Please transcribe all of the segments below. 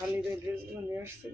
খালির এই ড্রেসগুলো নিয়ে আসছে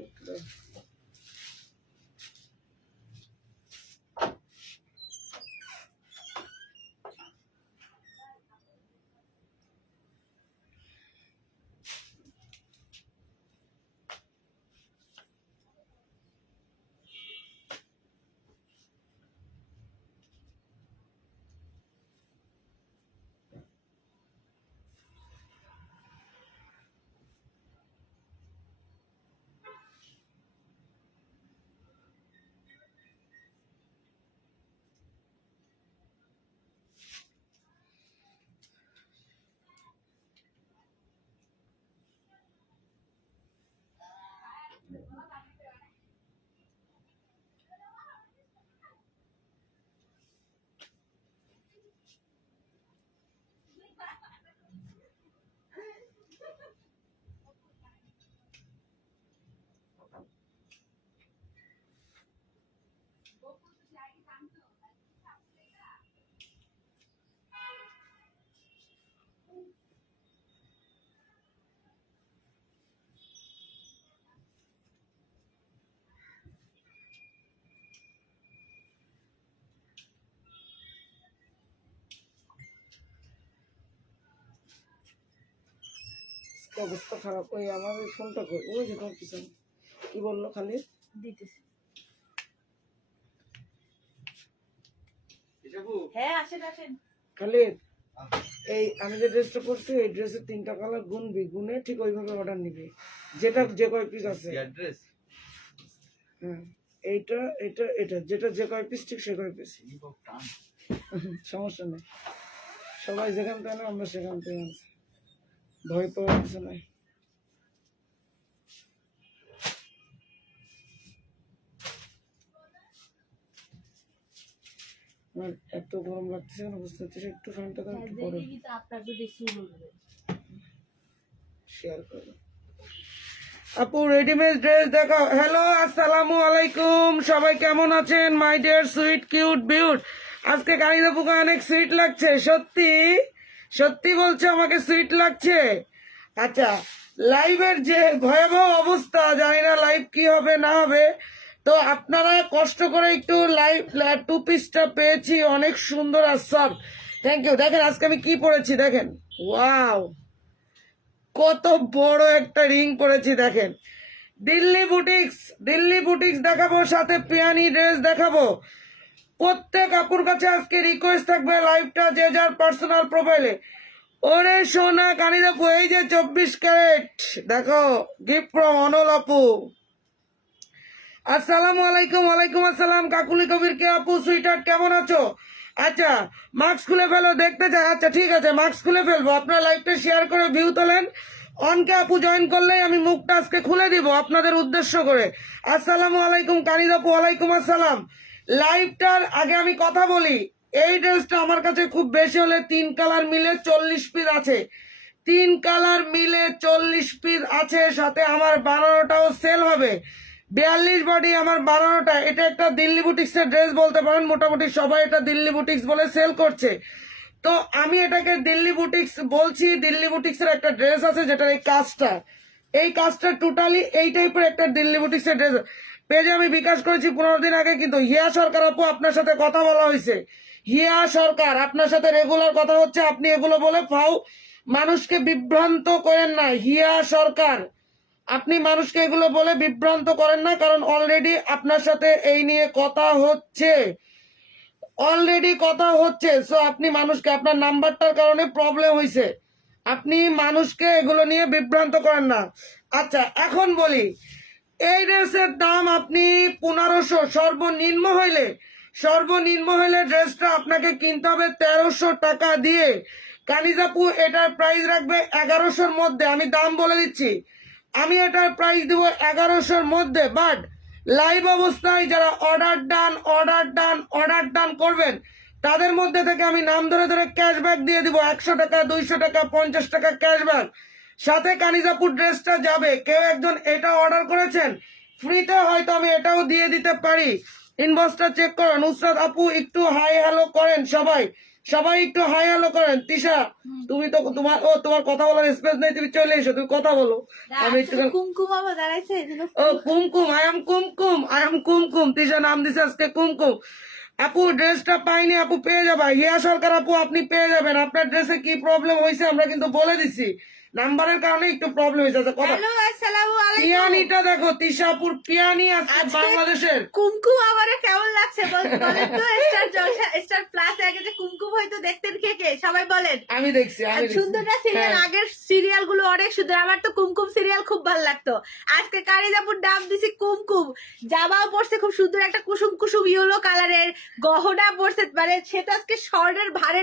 অবস্থা খারাপ। ওই আমার ওই ফোনটা কই, ওই যে তোর পিছনে কি বললো খালিদ দিতেছি। হ্যাঁ আসেন আসেন খালিদ, এই আমি যে ড্রেসটা পরছি এই ড্রেসের 3টা কালার গুনবি, গুনে ঠিক ওইভাবে অর্ডার নিবি, যেটা যে কয় পিস আছে। হ্যাঁ এইটা এটা এটা যেটা যে কয় পিস ঠিক সে কয় পিস, সমস্যা নেই। সবাই যেখান থেকে না আমরা সেখান থেকে আনছি, ভয় পাওয়ার কিছু নাই। আমার এত গরম লাগতেছে না, বুঝতে পারছিস? একটু ফ্যানটা তো একটু বড় শেয়ার করো। আপু রেডিমেড ড্রেস দেখো। হ্যালো আসসালামু আলাইকুম, সবাই কেমন আছেন মাই ডিয়ার সুইট কিউট বিউট? আজকে কানিদা পুকা অনেক সুইট লাগছে, সত্যি সত্যি বলছে আমাকে সুইট লাগছে। আচ্ছা, লাইভের যে ভয়াবহ অবস্থা, জানি না লাইভ কি হবে না হবে, তো আপনারা কষ্ট করে একটু লাইভ 2 পিসটা পেয়েছি, অনেক সুন্দর আর সফট। Thank you. দেখেন আজকে আমি কি পরেছি দেখেন, ওয়াও কত বড় একটা রিং পরেছি দেখেন। দিল্লি বুটিক্স দেখাবো, সাথে পিয়ানি ড্রেস দেখাবো। প্রত্যেক আপুর কাছে আজকে রিকোয়েস্ট থাকবে লাইভটা যে যার পার্সোনাল প্রোফাইলে। ওরে সোনা কানি দেখো, এই যে 24 ক্যারেট দেখো, গিফট ফ্রম অনল আপু। আসসালামু আলাইকুম। ওয়ালাইকুম আসসালাম কাকুলি কবির কে আপু, সুইটার কেমন আছো? আচ্ছা মাস্ক খুলে ফেলো, দেখতে চাই। আচ্ছা ঠিক আছে, মাস্ক খুলে ফেলবো। আপনার লাইভটা শেয়ার করে ভিউ তোলেন, অনকে আপু জয়েন করলেই আমি মুখটা আজকে খুলে দিব আপনাদের উদ্দেশ্য করে। আসসালামু আলাইকুম কানিদ আপু। ওয়ালাইকুম আসসালাম। লাইভটার আগে আমি কথা বলি, এই ড্রেসটা আমার কাছে খুব বেশি হলে 3 কালার মিলে 40 পিস আছে। 3 কালার মিলে 40 পিস আছে, সাথে আমার বানানোটাও সেল হবে। 42 বডি আমার বানানোটা। এটা একটা দিল্লি বুটিক্সের ড্রেস বলতে পারেন, মোটামুটি সবাই এটা দিল্লি বুটিক্স বলে সেল করছে। তো আমি এটাকে দিল্লি বুটিক্স বলছি। দিল্লি বুটিক্সের একটা ড্রেস আছে যেটার এই কাজটা টোটালি এই টাইপের একটা দিল্লি বুটিক্সের ড্রেস। পেজে আমি বিকাশ করেছি 15 দিন আগে, কিন্তু হিয়া সরকার আপু আপনার সাথে কথা বলা হয়েছে। হিয়া সরকার আপনার সাথে রেগুলার কথা হচ্ছে, আপনি এগুলো বলে মানুষকে বিভ্রান্ত করেন না। হিয়া সরকার, আপনি মানুষকে এগুলো বলে বিভ্রান্ত করেন না, কারণ অলরেডি আপনার সাথে এই নিয়ে কথা হচ্ছে, সো আপনি মানুষকে, আপনার নাম্বারটার কারণে প্রবলেম হয়েছে, আপনি মানুষকে এগুলো নিয়ে বিভ্রান্ত করেন না। আচ্ছা এখন বলি, এই ড্রেসের দাম আপনি 1500, সর্বনিম্ন হইলে ড্রেসটা আপনাকে কিনতে হবে 1300 টাকা দিয়ে। কানিজাপু এটার প্রাইস রাখবে 1100-র মধ্যে, আমি দাম বলে দিচ্ছি, আমি এটার প্রাইস দিব 1100-র মধ্যে। বাট লাইভ অবস্থায় যারা অর্ডার ডান করবেন, তাদের মধ্যে থেকে আমি নাম ধরে ধরে ক্যাশব্যাক দিয়ে দিব, 100 টাকা, 200 টাকা, 50 টাকা ক্যাশব্যাক। সাথে কানিজাপুর ড্রেসটা যাবে। কেউ একজন এটা অর্ডার করেছেন, ফ্রিতে হয়তো আমি এটাও দিয়ে দিতে পারি। ইনবক্সটা চেক করো। নুসরাত আপু একটু হাই হ্যালো করেন সবাই, সবাই একটু হাই হ্যালো করেন। তিশা তুমি তো তোমার কথা বলার স্পেস নেই, তুমি চলে এসো, তুমি কথা বলো। আমি একটু কুমকুম আবার দাঁড়াইছে ও Kumkum, I am Kumkum, I am Kumkum. Tisha নাম দিছে আজকে কুমকুম। আপু ড্রেসটা পাইনি, আপু পেয়ে যাবা। হিয়া সরকার আপু আপনি পেয়ে যাবেন। আপনার ড্রেসে কি প্রবলেম হয়েছে আমরা কিন্তু বলে দিছি, নাম্বারের কারণে একটু প্রবলেম হয়েছে। আচ্ছা, কথা হ্যালো আসসালামু আলাইকুম। পিয়ানিটা দেখো, তিশাপুর পিয়ানি আজকে বাংলাদেশের। কুমকুম আমার কেমন লাগছে বলেন তো? স্টার জলসা স্টার প্লাস আগে যে কুমকুম হয়তো দেখতেন কে কে সবাই বলেন। আমি দেখছি সুন্দর না সিরিয়াল? আগের সিরিয়াল গুলো অনেক সুন্দর। আমার তো কুমকুম সিরিয়াল খুব ভালো লাগতো। আজকে কারিজাপুর নাম দিছি কুমকুম। জামাও পড়ছে খুব সুন্দর একটা কুসুম কুসুম ইয়েলো কালারের, গহনা পড়ছে, মানে সেটা আজকে স্বর্ণের ভারে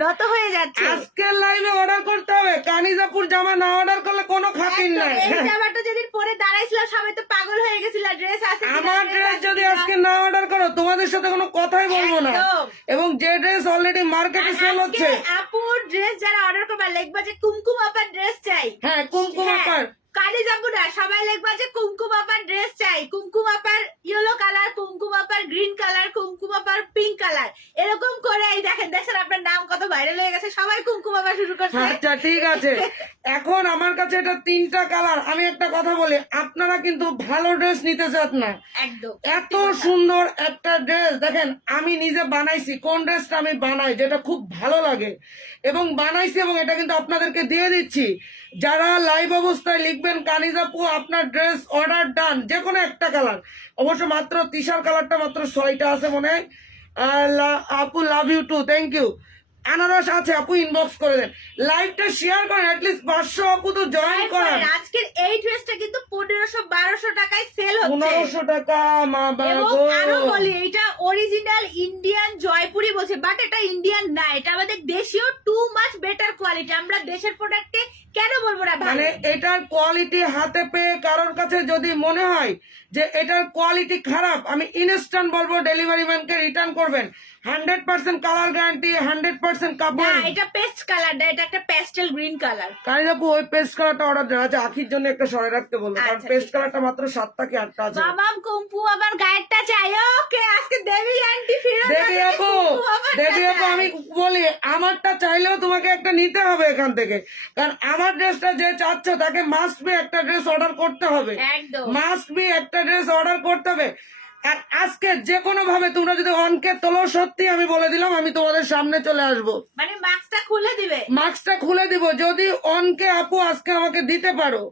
নত হয়ে যাচ্ছে। আজকে লাইভে অর্ডার করতে হবে। কানিজাপুর জামা না অর্ডার করলে কোনো খাতির নাই। এই জামাটা যেদিন পরে দাঁড়াইছিলাম সবাই তো পাগল হয়ে গেছিল। ড্রেস আছে কিনা, আমার ড্রেস যদি আজকে না অর্ডার করো তোমাদের সাথে কোনো কথাই বলবো না। একদম। এবং যে ড্রেস অলরেডি মার্কেটে সেল হচ্ছে, আপুর ড্রেস যারা অর্ডার করবা লিখবা যে কুমকুম আপার ড্রেস চাই। হ্যাঁ কুমকুম আপার কালি যাবো না, সবাই লিখবা যে কুমকুম আপার ড্রেস চাই। কুমকুম আপার ইয়েলো কালার, কুমকুম আপার গ্রিন কালার, কুমকুম আপার পিঙ্ক কালার, এরকম করে এই দেখেন আপনার নাম কত ভাইরাল হয়ে গেছে, সবাই কুমকুম আপার শুরু করছে। আচ্ছা ঠিক আছে, এখন আমার কাছে এটা 3টা কালার। আমি একটা কথা বলি, আপনারা কিন্তু ভালো ড্রেস নিতে চান না। একদম এত সুন্দর একটা ড্রেস দেখেন, আমি নিজে বানাইছি। কোন ড্রেসটা আমি বানাই যেটা খুব ভালো লাগে এবং বানাইছি, এবং এটা কিন্তু আপনাদেরকে দিয়ে দিচ্ছি। যারা লাইভ অবস্থায় লিখবেন কানিজাপু আপনার ড্রেস অর্ডার ডান, যে কোনো একটা কালার, অবশ্য মাত্র তিশার কালারটা মাত্র 6টা আছে মনে হয়। আপু love you too, thank you. আনারস আছে, আপু ইনবক্স করে দেন, লাইভটা শেয়ার করেন, অ্যাটলিস্ট 500 আপু তো জয়েন করেন। আজকের এই ড্রেসটা কিন্তু 1500-1200 টাকায় সেল হচ্ছে। 1500 টাকা মা এবং বাবা। আরো বলি, এটা অরিজিনাল ইন্ডিয়ান জয়পুরি বলছে, বাট এটা ইন্ডিয়ান না, এটা আমাদের দেশীয় টু মাচ বেটার কোয়ালিটি। আমরা দেশের প্রোডাক্টে কেন বলবো না ভালো? মানে এটার কোয়ালিটি হাতে পেয়ে কারোর কাছে যদি মনে হয় যে এটার কোয়ালিটি খারাপ, আমি ইনস্ট্যান্ট বলবো ডেলিভারি ম্যানকে রিটার্ন করবেন। 100% কালার গ্যারান্টি, 100% না, কাপড়। এটা পেস্ট কালার না, এটা একটা পেস্টেল গ্রিন কালার। কানিজাপু ওই পেস্ট কালারটা অর্ডার দেওয়া আছে, আখির জন্য একটা সরে রাখতে বলবো, কারণ আচ্ছা, পেস্ট ঠিক কালারটা মাত্র 7টা কি 8টা আছে। মামাম কুম্পু আবার গায়েরটা চাই। ওকে, আজকে দেবী আন্টি ফিরে দেবী আপু, দেবী আপু আমি বলি, আমারটা চাইলেও তোমাকে একটা নিতে হবে এখান থেকে, কারণ আমার ড্রেসটা যে চাচ্ছ তাকে মাস্ট বি একটা ড্রেস অর্ডার করতে হবে, একদম মাস্ট বি একটা ড্রেস অর্ডার করতে হবে। আর আজকে যে কোনো ভাবে তোমরা যদি অনকে তোলো, সত্যি আমি বলে দিলাম, আমি তোমাদের সামনে চলে আসবো, মানে মাস্কটা খুলে দিবে। মাস্কটা খুলে দিব। যদি অনকে আপু আজকে আমাকে দিতে পারো,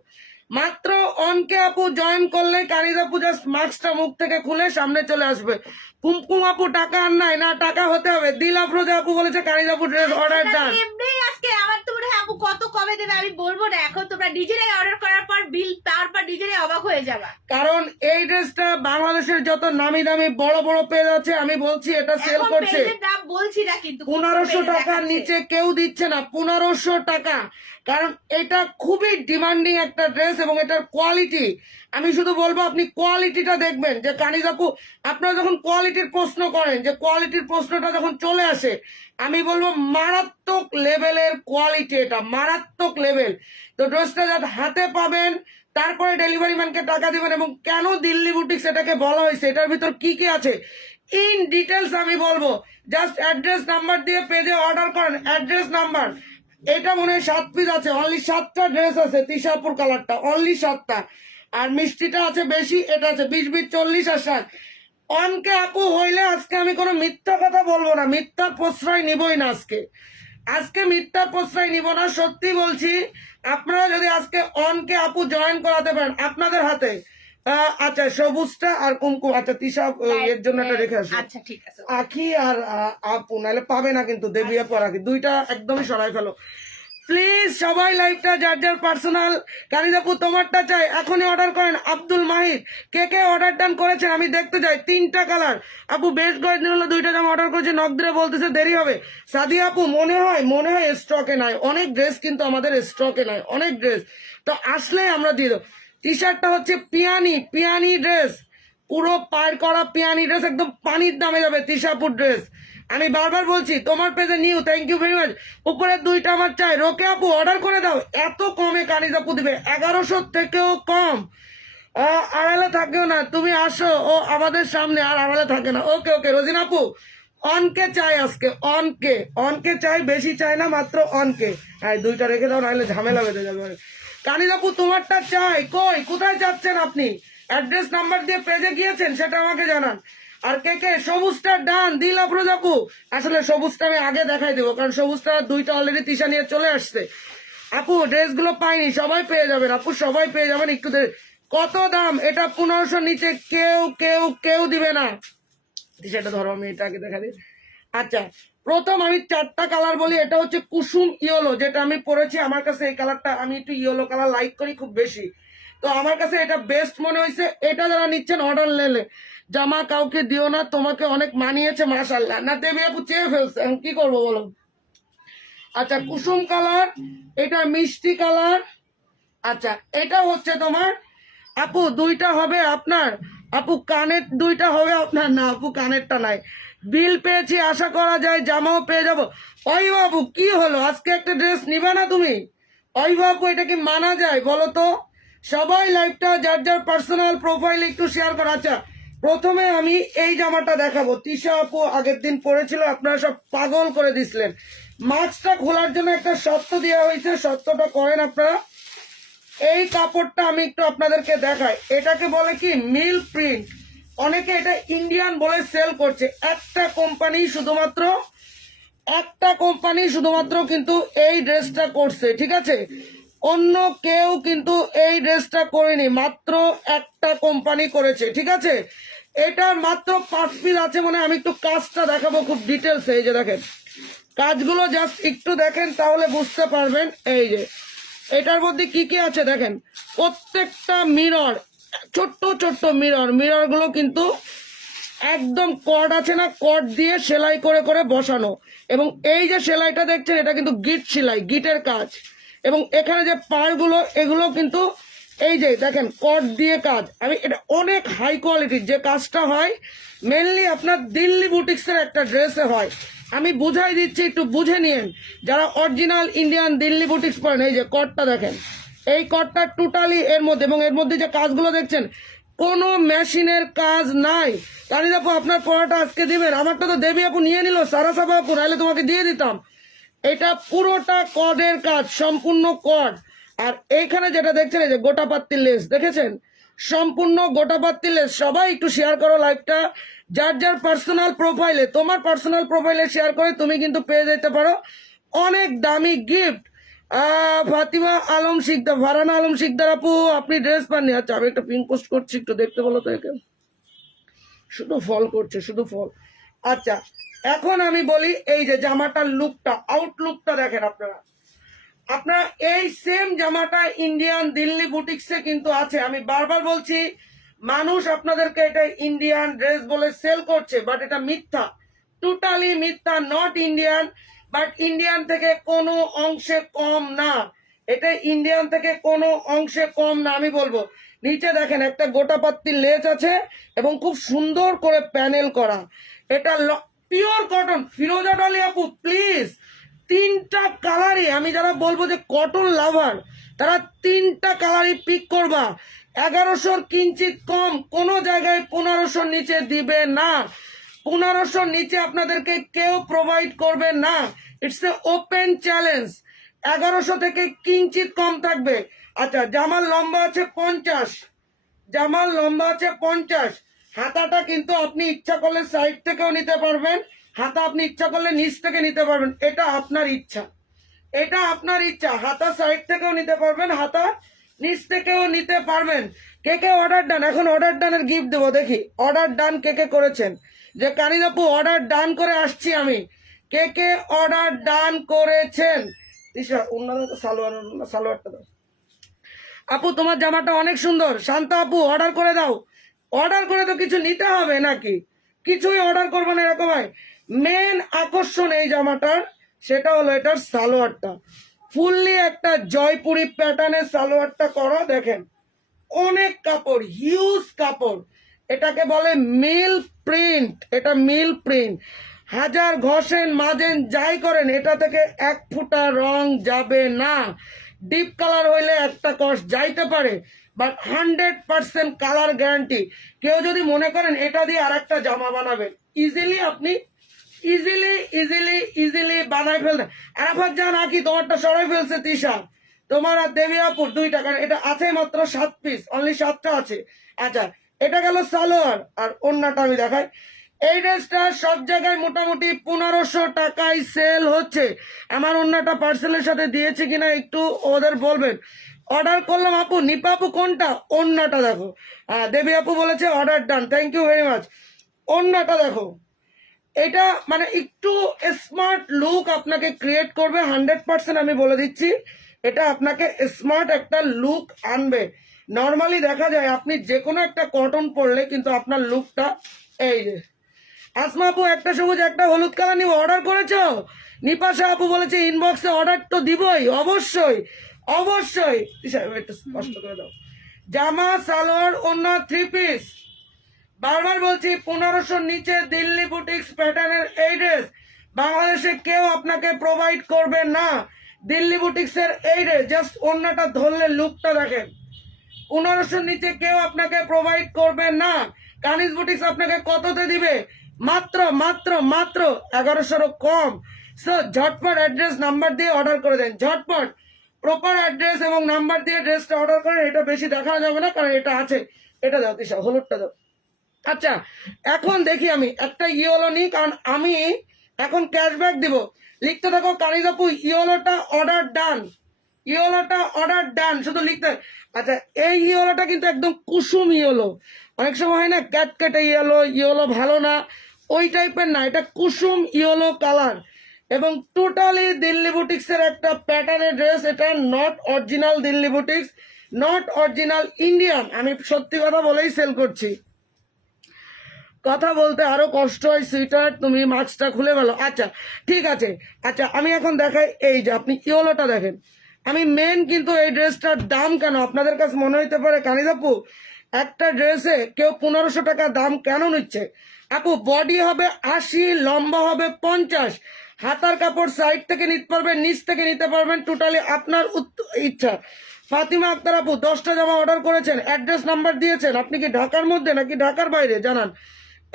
মাত্র অনকে আপু জয়েন করলে কানিজাপু জাস্ট মাস্কটা মুখ থেকে খুলে সামনে চলে আসবে। কুমকুম আপু টাকা আর নাই না, টাকা হতে হবে। দিল আফরোজা আপু বলেছে কানিজাপু ড্রেস অর্ডার ডান। এমনি আজকে আমার তো মনে হয় আপু কত কমে দেবে আমি বলবো না, এখন তোমরা নিজেরাই অর্ডার করার পর বিল পাওয়ার পর নিজেরাই অবাক হয়ে যাবা। কারণ এই ড্রেসটা বাংলাদেশের যত নামি দামি বড় বড় পেজ আছে, আমি বলছি এটা সেল এখন করছে পেজের দাম বলছি না, কিন্তু 1500 টাকার নিচে কেউ দিচ্ছে না, 1500 টাকা। কারণ এটা খুবই ডিমান্ডিং একটা ড্রেস এবং এটার কোয়ালিটি, আমি শুধু বলবো আপনি কোয়ালিটিটা দেখবেন। যে কানিজাপু আপনারা যখন কোয়ালিটির প্রশ্ন করেন, যে কোয়ালিটির প্রশ্নটা যখন চলে আসে, আমি বলবো মারাত্মক লেভেলের কোয়ালিটি, এটা মারাত্মক লেভেল। তো ড্রেসটা যাতে হাতে পাবেন, তারপরে ডেলিভারি ম্যানকে টাকা দিবেন। এবং কেন দিল্লি বুটিক্স এটাকে বলা হয়েছে, এটার ভিতর কি কি আছে ইন ডিটেলস আমি বলবো। জাস্ট অ্যাড্রেস নাম্বার দিয়ে পেজে অর্ডার করেন, অ্যাড্রেস নাম্বার। এটা মনে হয় 7 পিস আছে, অনলি 7টা ড্রেস আছে, তিশাপুর কালারটা অনলি 7টা, আর মিষ্টিটা আছে বেশি, এটা আছে 20 20 40 আর 60। অনকে আপু হইলে আজকে আমি কোনো মিথ্যা কথা বলবো না, মিথ্যার প্রশ্রয় নিবই না আজকে, আজকে মিথ্যার প্রশ্রয় নিব না, সত্যি বলছি। আপনারা যদি আজকে অনকে আপু জয়েন করাতে পারেন, আপনাদের হাতে আচ্ছা সবুজটা আর কুমকুম, আচ্ছা তিশা এর জন্য একটা রেখে আসো। আচ্ছা ঠিক আছে, আখি আর আপু, নাহলে পাবে না কিন্তু, দেবী আপু আর আখি দুইটা একদমই সরাই ফেলো প্লিজ। সবাই লাইভটা যার যার পার্সোনাল। কানিজাপু তোমারটা চাই, এখনই অর্ডার করেন। আব্দুল মাহিদ, কে কে অর্ডার ডান করেছেন আমি দেখতে চাই। 3টা কালার আপু, বেশ কয়েকদিন হলো 2টা জামা অর্ডার করেছে, নকদিরে বলতেছে দেরি হবে। সাদিয়া আপু মনে হয় স্টকে নাই, অনেক ড্রেস কিন্তু আমাদের স্টকে নাই, অনেক ড্রেস, তো আসলে আমরা দিয়ে দেবো। টি শার্টটা হচ্ছে পিয়ানি ড্রেস, পুরো পার করা পিয়ানি ড্রেস, একদম পানির দামে যাবে তিশাপুর ড্রেস। আমি বারবার বলছি তোমার পেজে new, thank you very much. উপরের 2টা আমার চাই, রোকে আপু অর্ডার করে দাও। এত কমে কানিজাপু দিবে, 1100 থেকেও কম। আড়ালে থাকেও না, তুমি আসো ও আমাদের সামনে, আর আড়ালে থাকে না। ওকে ওকে রোজিনা আপু, অনকে চাই আজকে, অনকে, অনকে চাই, বেশি চাই না, মাত্র অনকে। হ্যাঁ, দুইটা রেখে দাও, নাহলে ঝামেলা বেঁধে যাবে। কানিজ আপু তোমারটা চাই, কই কোথায় যাচ্ছেন আপনি? অ্যাড্রেস নাম্বার দিয়ে পেজে গিয়েছেন সেটা আমাকে জানান। আর কে কে সবুজটা ডান দিল আফরোজ আপু? আসলে সবুজটা আমি আগে দেখাই দেবো, কারণ সবুজটা দুইটা অলরেডি তিশা নিয়ে চলে আসছে। আপু ড্রেসগুলো পাইনি, সবাই পেয়ে যাবেন আপু, সবাই পেয়ে যাবেন, একটু কত দাম? এটা 1500 নিচে কেউ কেউ কেউ দিবে না। সেটা ধরো, আমি এটা আগে দেখা দিই। আচ্ছা, প্রথম আমি 4টা কালার বলি। এটা হচ্ছে কুসুম ইয়েলো, যেটা আমি পরেছি। আমার কাছে এই কালারটা, আমি একটু ইয়েলো কালার লাইক করি খুব বেশি, তো আমার কাছে এটা বেস্ট মনে হয়েছে। এটা যারা নিচ্ছেন অর্ডার নিলে, জামা কাউকে দিও না, তোমাকে অনেক মানিয়েছে মাশাআল্লাহ। না দেবী আপু চেয়ে ফেলছে, এখন কি করবো বলো? আচ্ছা, কুসুম কালার, এটা মিষ্টি কালার। আচ্ছা, এটা হচ্ছে তোমার আপু, দুইটা হবে আপনার আপু, কানের দুইটা হবে আপনার। না আপু, কানেরটা নাই। বিল পেয়েছি, আশা করা যায় জামাও পেয়ে যাবো। ওই বাবু কি হলো, আজকে একটা ড্রেস নিবে না তুমি? ওই বাবু, এটা কি মানা যায় বলো তো? সবাই লাইভটা যার যার পার্সোনাল প্রোফাইলে একটু শেয়ার করো। আচ্ছা, প্রথমে আমি এই জামাটা দেখাবো। তিশা আপু আগের দিন পরেছিল, আপনারা সব পাগল করে দিছিলেন। মাস্কটা খোলার জন্য একটা শর্ত দেওয়া হয়েছে, শর্তটা করেন আপনারা। এই কাপড়টা আমি একটু আপনাদেরকে দেখাই, এটাকে বলে কি মিল প্রিন্ট। অনেকে এটা ইন্ডিয়ান বলে সেল করছে। একটা কোম্পানি শুধুমাত্র কিন্তু এই ড্রেসটা করছে, ঠিক আছে? অন্য কেউ কিন্তু এই ড্রেসটা করেনি, মাত্র একটা কোম্পানি করেছে, ঠিক আছে? এটার মাত্র 5 পিস আছে মনে হয়। আমি একটু কাজটা দেখাবো খুব ডিটেলস। এই যে দেখেন কাজগুলো, জাস্ট একটু দেখেন তাহলে বুঝতে পারবেন। এই যে এটার মধ্যে কি কি আছে দেখেন, প্রত্যেকটা মিরর, ছোট্ট ছোট্ট মিরর গুলো কিন্তু একদম কর্ড আছে না, কর্ড দিয়ে সেলাই করে করে বসানো। এবং এই যে সেলাইটা দেখছেন, এটা কিন্তু গিট সেলাই, গিটের কাজ। এবং এখানে যে পাড়গুলো, এগুলো কিন্তু এই যে দেখেন কর্ড দিয়ে কাজ। আমি এটা অনেক হাই কোয়ালিটির যে কাজটা হয়, মেনলি আপনার দিল্লি বুটিক্সের একটা ড্রেসে হয়। আমি বুঝাই দিচ্ছি, একটু বুঝে নিন যারা অরিজিনাল ইন্ডিয়ান দিল্লি বুটিক্স পরেন। এই যে কর্ডটা দেখেন, এই কর্ডটা টোটালি এর মধ্যে, এবং এর মধ্যে যে কাজগুলো দেখছেন কোনো মেশিনের কাজ নাই। কানিজ আপু আপনার পড়াটা আজকে দিবেন? আমারটা তো দেবী আপু নিয়ে নিল, সারা সাবা আপু, নাহলে তোমাকে দিয়ে দিতাম। এটা পুরোটা কর্ডের কাজ, সম্পূর্ণ কর্ড। আর এইখানে যেটা দেখছেন, এই যে গোটাপাত্তির লেস দেখেছেন, সম্পূর্ণ গোটাপাত্তির লেস। সবাই একটু শেয়ার করো লাইভটা, যার যার পার্সোনাল প্রোফাইলে, তোমার পার্সোনাল প্রোফাইলে শেয়ার করে তুমি কিন্তু পেয়ে যেতে পারো অনেক দামি গিফট। ফাতিমা আলম শিকদার, ফারহানা আলম শিকদার আপু, আপনি ড্রেস পাননি? আচ্ছা, আমি একটা পিন পোস্ট করছি, একটু দেখতে বলো তো একে। শুধু ফল করছে, শুধু ফল। আচ্ছা, এখন আমি বলি এই যে জামাটার লুকটা, আউটলুকটা দেখেন আপনারা। আপনারা এই সেম জামাটা ইন্ডিয়ান দিল্লি বুটিক্সে কিন্তু আছে। আমি বারবার বলছি, মানুষ আপনাদেরকে এটা ইন্ডিয়ান ড্রেস বলে সেল করছে, বাট এটা মিথ্যা, টোটালি মিথ্যা। নট ইন্ডিয়ান, বাট ইন্ডিয়ান থেকে কোনো অংশে কম না। এটা ইন্ডিয়ান থেকে কোনো অংশে কম না। আমি বলবো নিচে দেখেন একটা গোটাপাত্তির লেজ আছে এবং খুব সুন্দর করে প্যানেল করা। এটা পিওর কটন। ফিরোজা ডলি আপু প্লিজ, 3টা কালারই, আমি যারা বলবো যে কটন লাভার, তারা 3টা কালারই পিক করবা। 1100 কিঞ্চিত কম, কোনো জায়গায় 1500 নিচে দিবে না। 1500 নিচে আপনাদেরকে কেউ প্রোভাইড করবে না। It's a open challenge. 1100 থেকে কিঞ্চিত কম থাকবে। আচ্ছা, জামার লম্বা আছে 50, জামার লম্বা আছে 50। হাতাটা কিন্তু আপনি ইচ্ছা করলে সাইড থেকেও নিতে পারবেন, হাতা আপনি ইচ্ছা করলে নিচ থেকে নিতে পারবেন, এটা আপনার ইচ্ছা, এটা আপনার ইচ্ছা। হাতা সাইড থেকেও নিতে পারবেন, হাতা নিচ থেকেও নিতে পারবেন। কে কে অর্ডার ডান? এখন অর্ডার ডানের গিফট দেবো, দেখি অর্ডার ডান কে কে করেছেন। যে কানিজ আপু অর্ডার ডান করে আসছি আমি, কে কে অর্ডার ডান করেছেন? তিশা অন্যদের সালোয়ারটা দাও। আপু তোমার জামাটা অনেক সুন্দর। শান্তা আপু অর্ডার করে দাও। অর্ডার করে তো কিছু নিতে হবে নাকি? কিছুই অর্ডার করবো না এরকম হয়। মেন আকর্ষণ এই জামাটার, সেটা হলো এটার সালোয়ারটা। ফুললি একটা জয়পুরি প্যাটার্নের সালোয়ারটা করা, দেখেন অনেক কাপড়, হিউজ কাপড়। এটাকে বলে মিল প্রিন্ট, এটা মিল প্রিন্ট। হাজার ঘষেন মাজেন যাই করেন, এটা থেকে 1 ফুটা রং যাবে না। ডিপ কালার হইলে একটা কষ যাইতে পারে, বাট 100% কালার গ্যারান্টি। কেউ যদি মনে করেন এটা দিয়ে আর একটা জামা বানাবেন, ইজিলি আপনি ইজিলি ইজিলি ইজিলি বানাই ফেলতে। আরাফাত জান আকি তোমারটা সরাই ফেলছে তিশা, তোমার আর দেবী আপুর 2 টাকা, এটা আছে মাত্র 7 পিস, অনলি 7টা আছে। আচ্ছা, এটা গেল সালোয়ার, আর অন্যটা আমি দেখাই। এই ড্রেসটা সব জায়গায় মোটামুটি 1500 টাকায় সেল হচ্ছে। আমার অন্যটা পার্সেলের সাথে দিয়েছে কিনা একটু ওদের বলবেন। অর্ডার করলাম আপু, নিপা আপু কোনটা? অন্যটা দেখো। দেবী আপু বলেছে order done, thank you very much. অন্যটা দেখো, এটা মানে একটু স্মার্ট লুক আপনাকে ক্রিয়েট করবে 100%, আমি বলে দিচ্ছি। এটা আপনাকে স্মার্ট একটা লুক আনবে। নর্মালি দেখা যায় আপনি যে কোনো একটা কটন পরলে কিন্তু আপনার লুকটা এই যে। আসমা আপু একটা সবুজ একটা হলুদ কালার নিব, অর্ডার করেছো? নিপাশা আপু বলেছে ইনবক্সে অর্ডার তো দিবই, অবশ্যই অবশ্যই। একটু স্পষ্ট করে দাও। জামা সালোয়ার অন্য 3 পিস, বারবার বলছি 1500 নিচে দিল্লি বুটিক্স প্যাটার্নের এই ড্রেস বাংলাদেশে কেউ আপনাকে প্রোভাইড করবে না। দিল্লি বুটিক্স এর এই ড্রেস জাস্ট অন্যটা ধরলে লুকটা দেখেন, 1500 নিচে কেউ আপনাকে প্রোভাইড করবে না। কানিজ বুটিক্স আপনাকে কততে দিবে? মাত্র মাত্র মাত্র 1100 কম। সো ঝটপট অ্যাড্রেস নাম্বার দিয়ে অর্ডার করে দেন, ঝটপট প্রপার অ্যাড্রেস এবং নাম্বার দিয়ে ড্রেসটা অর্ডার করেন। এটা বেশি দেখানো যাবে না কারণ এটা আছে। এটা দাও তিশা, হলুদটা দাও। আচ্ছা, এখন দেখি আমি একটা ইয়েলো নিই, কারণ আমি এখন ক্যাশব্যাক দিব। লিখতে থাকো কানিজ আপু ইয়েলোটা অর্ডার ডান, ইয়েলোটা অর্ডার ডান, শুধু লিখতে। আচ্ছা, এই ইয়েলোটা কিন্তু একদম কুসুম ইয়েলো। অনেক সময় হয় না ক্যাটকেটে ইয়েলো, ইয়েলো ভালো না, ওই টাইপের না, এটা কুসুম ইয়েলো কালার এবং টোটালি দিল্লি বুটিক্সের একটা প্যাটার্নের ড্রেস। এটা not original Delhi boutiques, not original Indian. আমি সত্যি কথা বলেই সেল করছি, কথা বলতে আরো কষ্ট হয়। সুইটার তুমি মাছটা খুলে ফেলো। আচ্ছা ঠিক আছে। আচ্ছা আমি এখন দেখাই, এই যে আপনি ইয়েলোটা দেখেন। আমি মেন কিন্তু এই ড্রেসটার দাম কেন আপনাদের কাছে মনে হইতে পারে কানিজ আপু একটা ড্রেসে কেউ 1500 টাকা দাম কেন নিচ্ছে? আপু বডি হবে 80, লম্বা হবে 50, হাতার কাপড় সাইড থেকে নিতে পারবেন, নিচ থেকে নিতে পারবেন, টোটালি আপনার ইচ্ছা। ফাতিমা আক্তার আপু 10টা জামা অর্ডার করেছেন, অ্যাড্রেস নাম্বার দিয়েছেন, আপনি কি ঢাকার মধ্যে নাকি ঢাকার বাইরে জানান।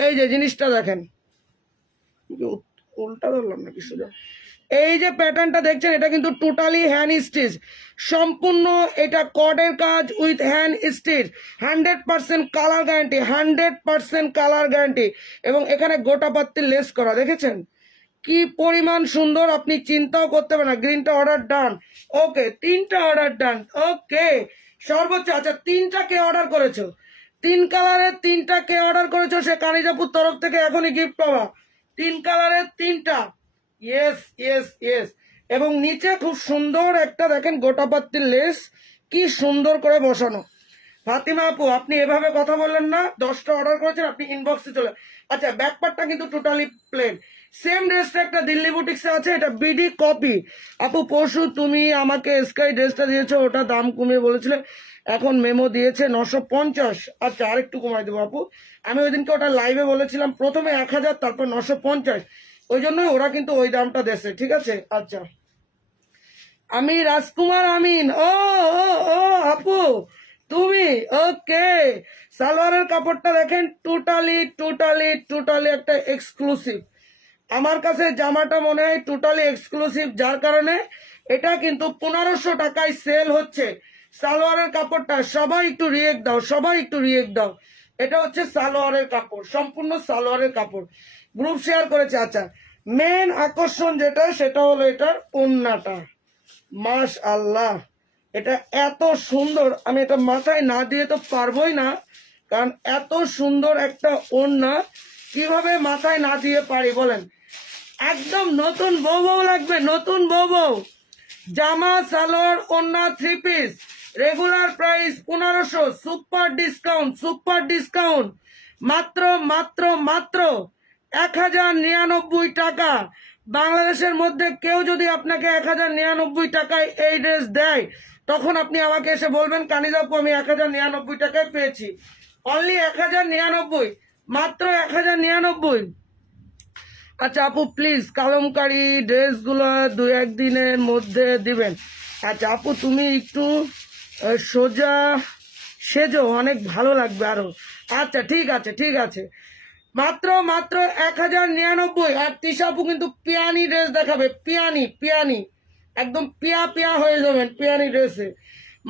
এই যে জিনিসটা দেখেন, উল্টা ধরলাম নাকি সোজা। এই যে প্যাটার্নটা দেখছেন এটা কিন্তু টোটালি হ্যান্ড স্টিচ, সম্পূর্ণ এটা কর্ডের কাজ with hand stitch, 100% colour guarantee, 100% colour guarantee. এবং এখানে গোটা পাত্তি লেস করা, দেখেছেন কি পরিমাণ সুন্দর, আপনি চিন্তাও করতে পারেন না। গ্রিনটা অর্ডার ডান, ওকে 3টা অর্ডার ডান, ওকে সর্বোচ্চ। আচ্ছা 3টা কে অর্ডার করেছো? 3 কালারের 3টা কে অর্ডার করেছো সে কানিজাপুর তরফ থেকে এখনই গিফট পাবা। 3 কালারের 3টা, ইয়েস ইয়েস ইয়েস। এবং নিচে খুব সুন্দর একটা দেখেন গোটাপাত্তির লেস, কি সুন্দর করে বসানো। ফাতিমা আপু আপনি এভাবে কথা বললেন না, 10টা অর্ডার করেছেন, আপনি ইনবক্সে চলে। আচ্ছা ব্যাকপার্টটা কিন্তু টোটালি প্লেন। সেম ড্রেসটা একটা দিল্লি বুটিক্সে আছে, এটা বিডি কপি। আপু পরশু তুমি আমাকে স্কাই ড্রেসটা দিয়েছো, ওটা দাম কমিয়ে বলেছিলে, এখন মেমো দিয়েছে 950। আচ্ছা আরেকটু কমাই দেবো আপু, আমি ওই দিনকে ওটা লাইভে বলেছিলাম প্রথমে 1000 তারপর 950, ওই জন্যই ওরা কিন্তু ওই দামটা দেছে, ঠিক আছে। আচ্ছা আমি রাজকুমার আমিন, ও ও ও আপু তুমি, ওকে। সালোয়ারের কাপড়টা দেখেন, টোটালি টোটালি টোটালি একটা এক্সক্লুসিভ। আমার কাছে জামাটা মনে হয় টোটালি এক্সক্লুসিভ, যার কারণে এটা কিন্তু 1500 টাকায় সেল হচ্ছে। সালোয়ারের কাপড়টা সবাই একটু রিয়েক্ট দাও, সবাই একটু রিয়েক্ট দাও। এটা হচ্ছে সালোয়ারের কাপড়, সম্পূর্ণ সালোয়ারের কাপড়, গ্রুপ শেয়ার করেছে। আচ্ছা মেন আকর্ষণ যেটা সেটা হলো এটার ওড়নাটা, মাশআল্লাহ এটা এত সুন্দর, আমি এটা মাথায় না দিয়ে তো পারবোই না, কারণ এত সুন্দর একটা ওড়না কিভাবে মাথায় না দিয়ে পারি বলেন। একদম নতুন বউ বউ লাগবে, নতুন বউ বউ। জামা সালোয়ার ওড়না 3 piece, regular price 1500, super discount, super discount, মাত্র মাত্র মাত্র 1099 টাকা। বাংলাদেশের মধ্যে কেউ যদি আপনাকে 1099 টাকায় এই ড্রেস দেয়, তখন আপনি আমাকে এসে বলবেন কানিজ আপু আমি 1099 টাকায় পেয়েছি। অনলি 1099, মাত্র 1099। আচ্ছা আপু প্লিজ কালমকারী ড্রেসগুলো 2-1 দিনের মধ্যে দিবেন। আচ্ছা আপু তুমি একটু সোজা সেজো, অনেক ভালো লাগবে আরো। আচ্ছা ঠিক আছে ঠিক আছে। মাত্র 1099। আর তিশাপু কিন্তু পিয়ানি ড্রেস দেখাবে, পিয়ানি একদম পিয়া হয়ে যাবেন পিয়ানি ড্রেসে।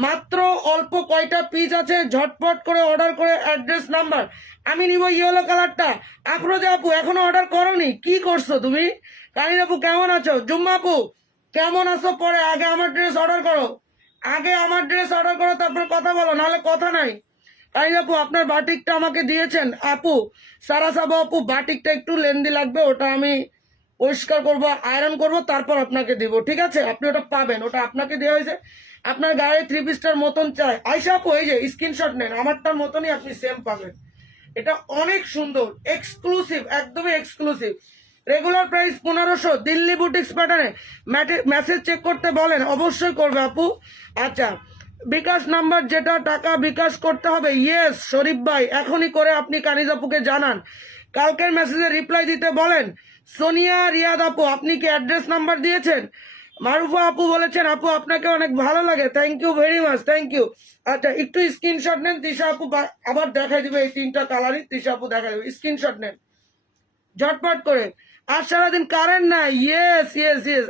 মাত্র অল্প কয়টা পিস আছে, ঝটপট করে অর্ডার করে অ্যাড্রেস নাম্বার। আমি নিব ইয়েলো কালারটা। আফরোজা আপু এখনো অর্ডার করনি, কি করছো তুমি? কানিজ আপু কেমন আছো? জুম্মা আপু কেমন আছো? পরে আগে আমার ড্রেস অর্ডার করো, তারপর কথা বলো, নাহলে কথা নাই। কানিজ আপু আপনার বাটিকটা আমাকে দিয়েছেন আপু, সারাসাবু আপু বাটিকটা একটু লেন্দি লাগবে, ওটা আমি পরিষ্কার করবো, আয়রন করবো, তারপর আপনাকে দিব, ঠিক আছে? আপনি ওটা পাবেন, ওটা আপনাকে দেওয়া হয়েছে। আপনার গায়ে 3 পিসটার মতন চাই আয়শা আপু, এই যে স্ক্রিনশট নেন, আমারটার মতনই আপনি সেম পাবেন। এটা অনেক সুন্দর, এক্সক্লুসিভ, একদমই exclusive. Regular price 1500। Delhi boutiques প্যাটার্নে মেসেজ চেক করতে বলেন, অবশ্যই করবে আপু। আচ্ছা, বিকাশ নাম্বার যেটা, টাকা বিকাশ করতে হবে। ইয়েস শরীফ ভাই, এখনই করে আপনি কানিজ আপুকে জানান, কালকের মেসেজে রিপ্লাই দিতে বলেন। সোনিয়া রিয়াদ আপু আপনি কি অ্যাড্রেস নাম্বার দিয়েছেন? মারুফা আপু বলেছেন আপু আপনাকে অনেক ভালো লাগে, thank you very much, thank you. আচ্ছা একটু স্ক্রিনশট নেন, তিশা আপু আবার দেখাই দিবে, এই 3টা কালারই তিশা আপু দেখাই দিবে, স্ক্রিনশট নেন ঝটপট করে। আর সারাদিন কারেন্ট নাই, ইয়েস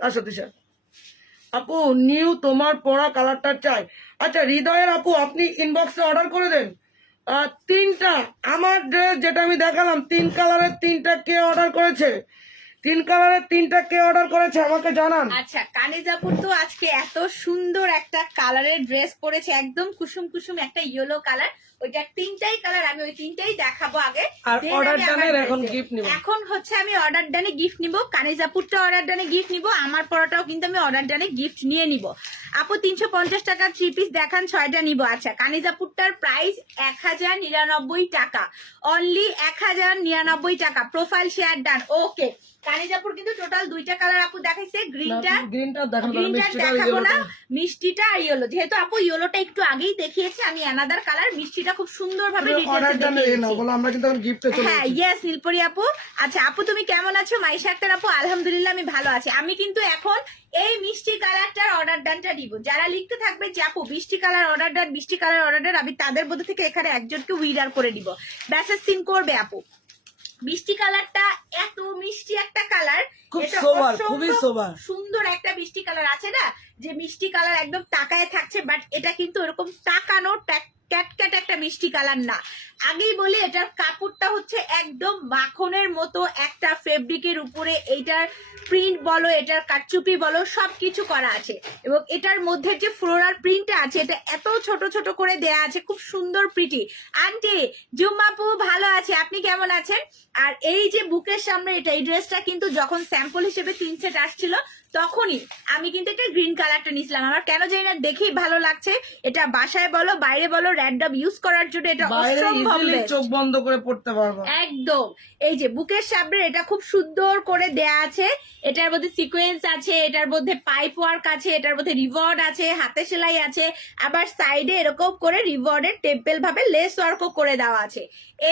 আসো তিশা আপু, নিউ তোমার পরা কালারটা চাই। আচ্ছা হৃদয়ের আপু আপনি ইনবক্সে অর্ডার করে দেন। 3টা আমার ড্রেস যেটা আমি দেখালাম, 3 কালারের 3টা কে অর্ডার করেছে? 3 কালারের 3টা কে অর্ডার করেছে আমাকে জানান। আচ্ছা, কানিজাপুর তো আজকে এত সুন্দর একটা কালারের ড্রেস পরেছে, একদম কুসুম একটা ইয়েলো কালার। ওইটা 3টাই কালার, আমি ওই 3টাই দেখাবো আগে। আর Then অর্ডার আমি ডানের আমার এখন dress-এ। গিফট নিব। এখন হচ্ছে আমি অর্ডার ডানে গিফট নিব, কানিজাপুরটা অর্ডার ডানে গিফট নিব, আমার পরাটাও কিন্তু আমি অর্ডার ডানে গিফট নিয়ে নিব। আপু 350 টাকা 3 পিস দেখান, 6টা নিব। আচ্ছা, কানিজাপুরটার প্রাইস 1099 টাকা, অনলি 1099 টাকা। প্রোফাইল শেয়ার ডান, ওকে। কানিজাপুর কিন্তু টোটাল 2টা কালার আপু দেখাইছে, গ্রিনটা দেখাবো না, মিষ্টিটা আর ইয়েলো। যেহেতু আপু ইয়েলোটা একটু আগেই দেখিয়েছে, আমি অ্যানাদার কালার মিষ্টিটা খুব সুন্দর ভাবে আমরা কিন্তু গিফটে চলে হ্যাঁ, ইয়েস নীলপরি আপু। আচ্ছা আপু তুমি কেমন আছো? মাইশা আক্তার আপু আলহামদুলিল্লাহ আমি ভালো আছি। আমি কিন্তু এখন এই মিষ্টি কালারটার অর্ডার ডানটা দিব। যারা লিখতে থাকবে যে আপু মিষ্টি কালার অর্ডার ডান, আমি তাদের মধ্যে থেকে এখানে একজনকে উইনার করে দিব, মেসেজ সিন করবে আপু। মিষ্টি কালারটা এত মিষ্টি একটা কালার, খুবই সোবার, সুন্দর একটা মিষ্টি কালার আছে না, যে মিষ্টি কালার একদম তাকায় থাকছে, বাট এটা কিন্তু এরকম তাকানো ক্যাটক্যাট একটা মিষ্টি কালার না। আগেই বলি এটার কাপড়টা হচ্ছে একদম মাখনের মতো একটা ফেব্রিকের উপরে, এইটার প্রিন্ট বলো, এটার কাটচুপি বলো, সবকিছু করা আছে। এবং এটার মধ্যে যে ফ্লোরাল প্রিন্টটা আছে, এটা এত ছোট ছোট করে দেয়া আছে, খুব সুন্দর প্রিটি। আন্টি জুম্মাপু ভালো আছে, আপনি কেমন আছেন? আর এই যে বুকের সামনে এটা, এই ড্রেসটা কিন্তু যখন স্যাম্পল হিসেবে 3 সেট আসছিল, তখনই আমি কিন্তু এটা গ্রিন কালারটা নিয়েছিলাম। আমার কেন জানি না দেখেই ভালো লাগছে। এটা বাসায় বলো বাইরে বলো র্যান্ডম ইউজ করার জন্য এটা অসম্ভব, চোখ বন্ধ করে পড়তে পারবো একদম। এই যে বুকের সামনে এটা খুব সুন্দর করে দেয়া আছে, এটার মধ্যে সিকোয়েন্স আছে, এটার মধ্যে পাইপ ওয়ার্ক আছে, এটার মধ্যে রিওয়ার্ড আছে, হাতে সেলাই আছে, আবার সাইডে এরকম করে রিওয়ার্ডের টেম্পল ভাবে লেস ওয়ার্কও করে দেওয়া আছে।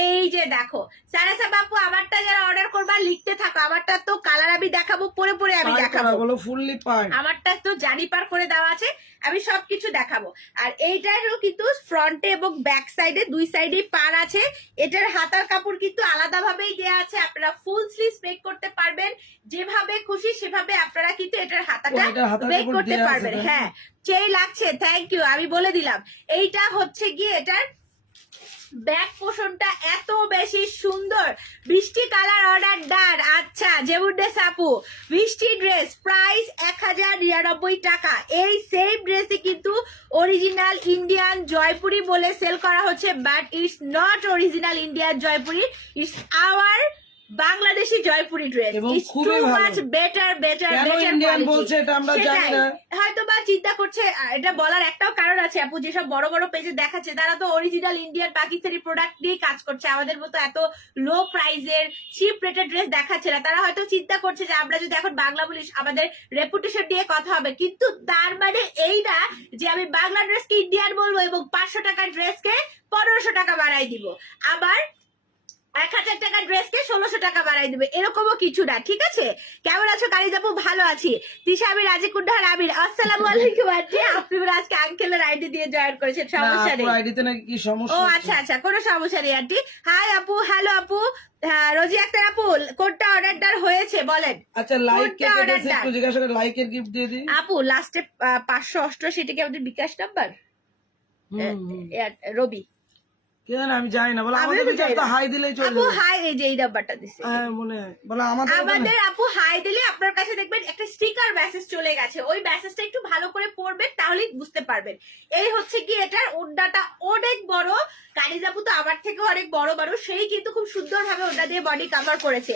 এই যে দেখো সারাসা বাপু, আমারটা যারা অর্ডার করবা লিখতে থাকো, আমারটা তো কালার আমি দেখাবো, পরে পরে আমি দেখাবো, ফুললি পার, আমারটা তো জারি পার করে দেওয়া আছে, আমি সবকিছু দেখাবো। আর এইটারও কিন্তু ফ্রন্টে এবং ব্যাক সাইডে 2 সাইডেই পার আছে। এটার হাতার কাপড় কিন্তু আলাদা ভাবেই দেওয়া আছে, আপনারা ফুল স্লিভ মেক করতে পারবেন, যেভাবে খুশি সেভাবে আপনারা কিন্তু এটার হাতাটা মেক করতে পারবেন। হ্যাঁ, সেই লাগছে, থ্যাংক ইউ, আমি বলে দিলাম। এইটা হচ্ছে গিয়ে এটার ব্যাক পোর্শনটা এত বেশি সুন্দর, বৃষ্টি কালার অর্ডার ডান। আচ্ছা জেবুড্রেস আপু, বৃষ্টি ড্রেস প্রাইস 1099 টাকা। এই সেম ড্রেসে কিন্তু অরিজিনাল ইন্ডিয়ান জয়পুরি বলে সেল করা হচ্ছে, but it's not original Indian Jaipuri, it's hour Bangladeshi Jaipuri dress. It's too much better বলছে এটা আমরা জানি না, হয়তো বা চিন্তা করছে। এটা বলার একটাও কারণ আছে আপু, যেসব বড় বড় পেজে দেখাচ্ছে তারা তো অরিজিনাল ইন্ডিয়ান পাকিস্তানি প্রোডাক্ট নিয়ে কাজ করছে, আমাদের মতো এত লো প্রাইসের চিপ রেটের ড্রেস দেখাচ্ছে না। তারা হয়তো চিন্তা করছে যে আমরা যদি এখন বাংলা বলি আমাদের রেপুটেশন নিয়ে কথা হবে, কিন্তু তার মানে এই না যে আমি বাংলা ড্রেসকে ইন্ডিয়ান বলবো এবং 500 টাকার ড্রেসকে 1500 টাকা বাড়াই দিব। আবার 1000 টাকা ড্রেসকে 1600 টাকা বাড়াই দিবে, এরকমও কিছু না, ঠিক আছে? কেমন আছো কালিজ আপু? ভালো আছি। তিশা আমির, রাজি কুন্ডার আমির, আসসালামু আলাইকুম আন্টি। আপনি বলে আজকে আঙ্কেলের আইডি দিয়ে জয়েন করেছেন, সমস্যা নেই। আইডিতে নাকি কি ও সমস্যা? আচ্ছা আচ্ছা, কোনো সমস্যা নেই আন্টি। হাই আপু, হ্যালো আপু। হ্যাঁ, রোজি আক্তার আপু, কোনটা অর্ডার হয়েছে বলেন? আচ্ছা, লাইক কে কোনটা কেটেছে order একটু জিজ্ঞাসা করে, লাইকের গিফট দিয়ে দিই। আপু লাস্টে 588, এটা কি আমাদের বিকাশ নাম্বার? রবি, কে জানে, আমি জানি না। বলে আমিও আমাদের তো বিকাশ জানি তো না। হাই দিলেই চলে আপু যাবে। হাই, এই যে এই নাম্বারটা দিছে। হ্যাঁ মনে হয়, বলে আমাদের আমাদের আপু হাই দিলে আপনার কাছে দেখবেন একটা স্টিকার মেসেজ চলে গেছে, ওই মেসেজটা একটু ভালো করে পড়বেন, তাহলেই বুঝতে পারবেন। এই হচ্ছে কি, এটার ওড়নাটা অনেক বড়। কালিজ আপু তো আমার থেকে অনেক বড় বড়, সেই কিন্তু খুব সুন্দর ভাবে ওটা দিয়ে বডি কভার করেছে।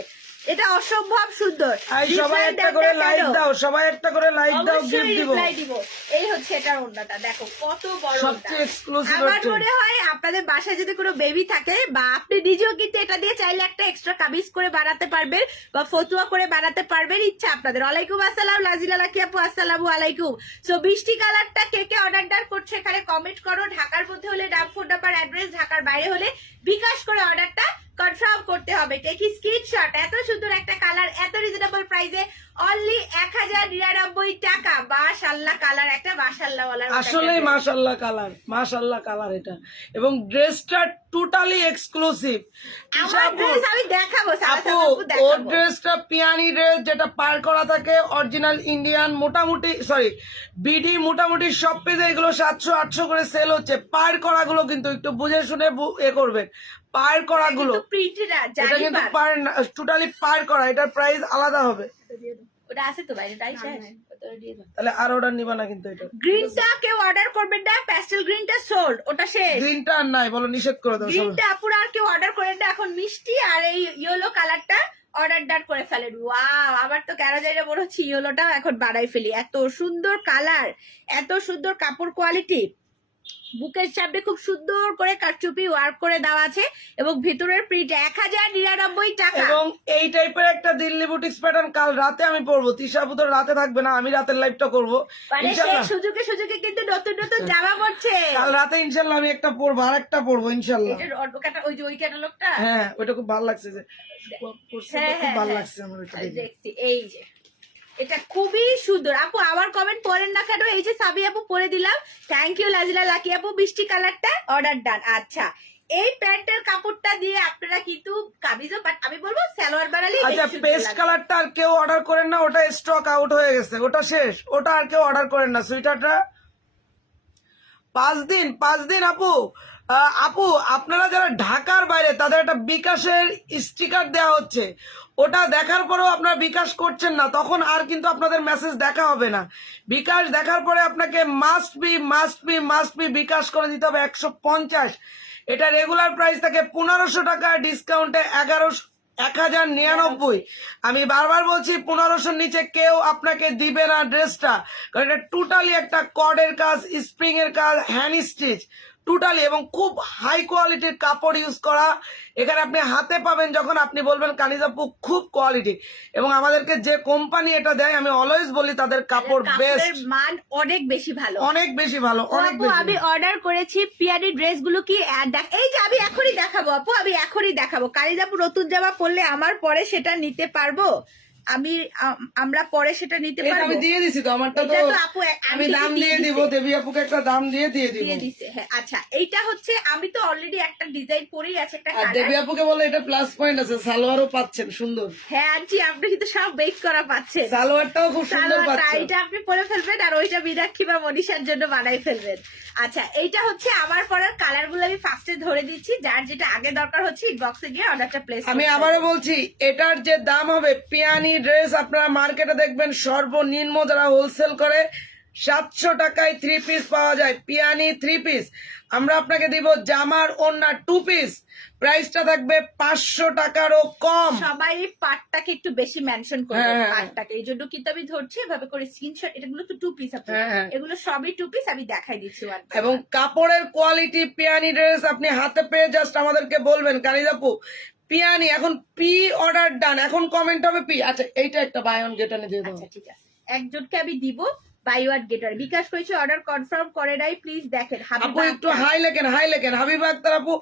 এটা অসম্ভব সুন্দর। সবাই একটা করে লাইক দাও, সবাই একটা করে লাইক দাও, গিফট দিব। রিপ্লাই দিব। এই হচ্ছে এটার ওড়নাটা, দেখো কত বড়। সবচেয়ে এক্সক্লুসিভ আমার হচ্ছে। মনে হয় আপনাদের বাসায় যদি কোনো বেবি থাকে, বা আপনি নিজেও কিন্তু এটা দিয়ে চাইলে একটা এক্সট্রা কামিজ করে বানাতে পারবেন, বা ফতুয়া করে বানাতে পারবেন, ইচ্ছা আপনাদের। ওয়ালাইকুম আসসালাম লাজিলা লাকি আপু, আসসালামু আলাইকুম। সো বৃষ্টি কালারটা কে কে অর্ডার করছে এখানে কমেন্ট করো। ঢাকার মধ্যে হলে নাম, ফোন নাম্বার, অ্যাড্রেস, ঢাকার বাইরে হলে বিকাশ করে অর্ডারটা কনফার্ম করতে হবে। টেকি স্ক্রিনশট। এত সুন্দর একটা কালার, এত রিজনেবল প্রাইসে, অনলি 1099 টাকা। মাশাআল্লাহ কালার একটা, মাশাআল্লাহ ওয়ালার আসলে মাশাআল্লাহ কালার, মাশাআল্লাহ কালার এটা। এবং ড্রেসটা টোটালি এক্সক্লুসিভ। আমার ড্রেস আমি দেখাবো, আপু ওর দেখাবো। ড্রেসটা পিয়ানি ড্রেস, যেটা পার করা থাকে অরিজিনাল ইন্ডিয়ান, মোটামুটি সরি বিডি, মোটামুটি সব পেজে এগুলো 700-800 করে সেল হচ্ছে। পার করা গুলো কিন্তু একটু বুঝে শুনে এ করবেন। পার করা গুলো, প্রিন্ট না, এটা জানি কিন্তু পার। পার টোটালি পার করা, এটার প্রাইস আলাদা হবে। ওটা আছে তো বাইরে, তাই শেষ। তাহলে আর অর্ডার নিবা না কিন্তু এটা। গ্রিনটা কেউ অর্ডার করবেন না, প্যাস্টেল গ্রিনটা সোল্ড, ওটা শেষ। গ্রিনটা আর নাই, বলো নিষেধ করে দাও সবাই। গ্রিনটা আপুরা আর কেউ অর্ডার করেন না এখন। মিষ্টি আর এই ইয়েলো কালারটা অর্ডার করে ফেলেন। ওয়াও, আমার তো কেন জানি না মনে হচ্ছে ইয়েলোটাও এখন বানাই ফেলি। এত সুন্দর কালার, এত সুন্দর কাপড় কোয়ালিটি। বুকের সামনে খুব সুন্দর করে কারচুপি ওয়ার্ক করে দেওয়া আছে, এবং ভিতরের প্রিন্ট 1099 টাকা। এবং এই টাইপের একটা দিল্লি বুটিক্স প্যাটার্ন কাল রাতে আমি পরবো। তিশা আপু তো রাতে থাকবে না, আমি রাতের লাইভটা করবো মানে সেই ইনশাল্লাহ। সুযোগে সুযোগে কিন্তু নতুন নতুন জামা পড়ছে। কাল রাতে ইনশাল্লাহ আমি একটা পরবো, আর একটা পরবো ইনশাল্লাহ। ওই যে ওই ক্যাটালগটা, হ্যাঁ ওইটা খুব ভালো লাগছে, যে পরছে, হ্যাঁ, খুব ভালো হ্যাঁ, লাগছে আমার ওইটা দেখে। দেখছি। এই যে এটা খুবই সুন্দর। আপু আমার কমেন্ট পড়েন না কেন? এই যে সাবি আপু পরে দিলাম, থ্যাংক ইউ লাজিলা লাকি আপু। বৃষ্টি কালারটা অর্ডার ডান। আচ্ছা, এই প্যান্টের কাপড়টা দিয়ে আপনারা কিন্তু কামিজও, বাট আমি বলবো সালোয়ার বানালে। আচ্ছা, পেস্ট কালারটা আর কেউ অর্ডার করেন না, ওটা স্টক আউট হয়ে গেছে, ওটা শেষ, ওটা আর কেউ অর্ডার করেন না। সুইটারটা 5 দিন আপু। আপু আপনারা যারা ঢাকার বাইরে, তাদের একটা বিকাশের স্টিকার দেওয়া হচ্ছে, ওটা দেখার পরেও আপনারা বিকাশ করছেন না, তখন আর কিন্তু আপনাদের মেসেজ দেখা হবে না। বিকাশ দেখার পরে আপনাকে মাস্ট বি বিকাশ করে দিতে হবে 150। এটা রেগুলার প্রাইস থাকে 1500 টাকা, ডিসকাউন্টে 1099। আমি বারবার বলছি 1500-র নিচে কেউ আপনাকে দিবে না ড্রেসটা, কারণ এটা টোটালি একটা কর্ডের কাজ, স্প্রিং এর কাজ, হ্যান্ড স্টিচ টোটালি, এবং খুব হাই কোয়ালিটির কাপড় ইউজ করা। এখানে আপনি হাতে পাবেন যখন আপনি বলবেন কানিজ আপু খুব কোয়ালিটি। এবং আমাদেরকে যে কোম্পানি এটা দেয়, আমি অলওয়েজ বলি তাদের কাপড় বেস্ট, মান অনেক বেশি ভালো, অনেক বেশি ভালো, অনেক আপু বেশি। আমি অর্ডার করেছি পিয়ারি ড্রেস গুলো কি এই যে আমি এখনই দেখাবো আপু, আমি এখনই দেখাবো। কালিজ আপু নতুন জামা পরলে আমার পরে সেটা নিতে পারবো? আমরা পরে সেটা নিতে এটা পারবো? আমি দিয়ে দিছি তো, আমারটা তো এটা তো আপু আমি দাম দিয়ে দিব, দেবী আপুকে একটা দাম দিয়ে দিব। দিয়ে দিছে। হ্যাঁ আচ্ছা, এইটা হচ্ছে আমি তো অলরেডি একটা ডিজাইন পরেই আছে, একটা আর দেবী কালার। আপুকে বলে এটা প্লাস পয়েন্ট আছে, সালোয়ারও পাচ্ছেন সুন্দর। হ্যাঁ আন্টি, আপনি কিন্তু সব বেক করা পাচ্ছেন। সালোয়ারটাও খুব সুন্দর সালোয়ারটা পাচ্ছেন। এটা আপনি পরে ফেলবেন, আর ওইটা মীনাক্ষী বা মনীষার জন্য বানাই ফেলবেন। আচ্ছা, এইটা হচ্ছে আমার পরার কালার গুলো আমি ফার্স্টে ধরে দিচ্ছি, যার যেটা আগে দরকার হচ্ছে ইনবক্সে গিয়ে অর্ডারটা প্লেস। আমি আবারও বলছি, এটার যে দাম হবে, পিয়ানি ড্রেস আপনারা মার্কেটে দেখবেন সর্বনিম্ন যারা হোলসেল করে 700 টাকায় 3 পিস পাওয়া যায়। পিয়ানি 3 পিস আমরা আপনাকে দিব জামার ওন্না 2 পিস, প্রাইসটা থাকবে 500 টাকারও কম। সবাই পাটটাকে একটু বেশি মেনশন করবে, হ্যাঁ। পাটটাকে, এই জন্য কিন্তু আমি ধরছি এভাবে করে স্ক্রিনশট। এগুলো তো 2 পিস আপু, হ্যাঁ। এগুলো সবই 2 পিস, আমি দেখাই দিচ্ছি। এবং কাপড়ের কোয়ালিটি, পিয়ানি ড্রেস আপনি হাতে পেয়ে জাস্ট আমাদেরকে বলবেন কানিজ আপু পিয়ানি, এখন পি অর্ডার ডান, এখন কমেন্ট হবে পি। আচ্ছা, এইটা একটা বাই অন গেট অন দিয়ে দাও। আচ্ছা ঠিক আছে, একজনকে আমি দিব, বাই ওয়ান গেট ওয়ান। বিকাশ করেছি, অর্ডার কনফার্ম করে নাই, প্লিজ দেখেন। আপু হাবিবা একটু হাই লেখেন হাবিবা আক্তার আপু।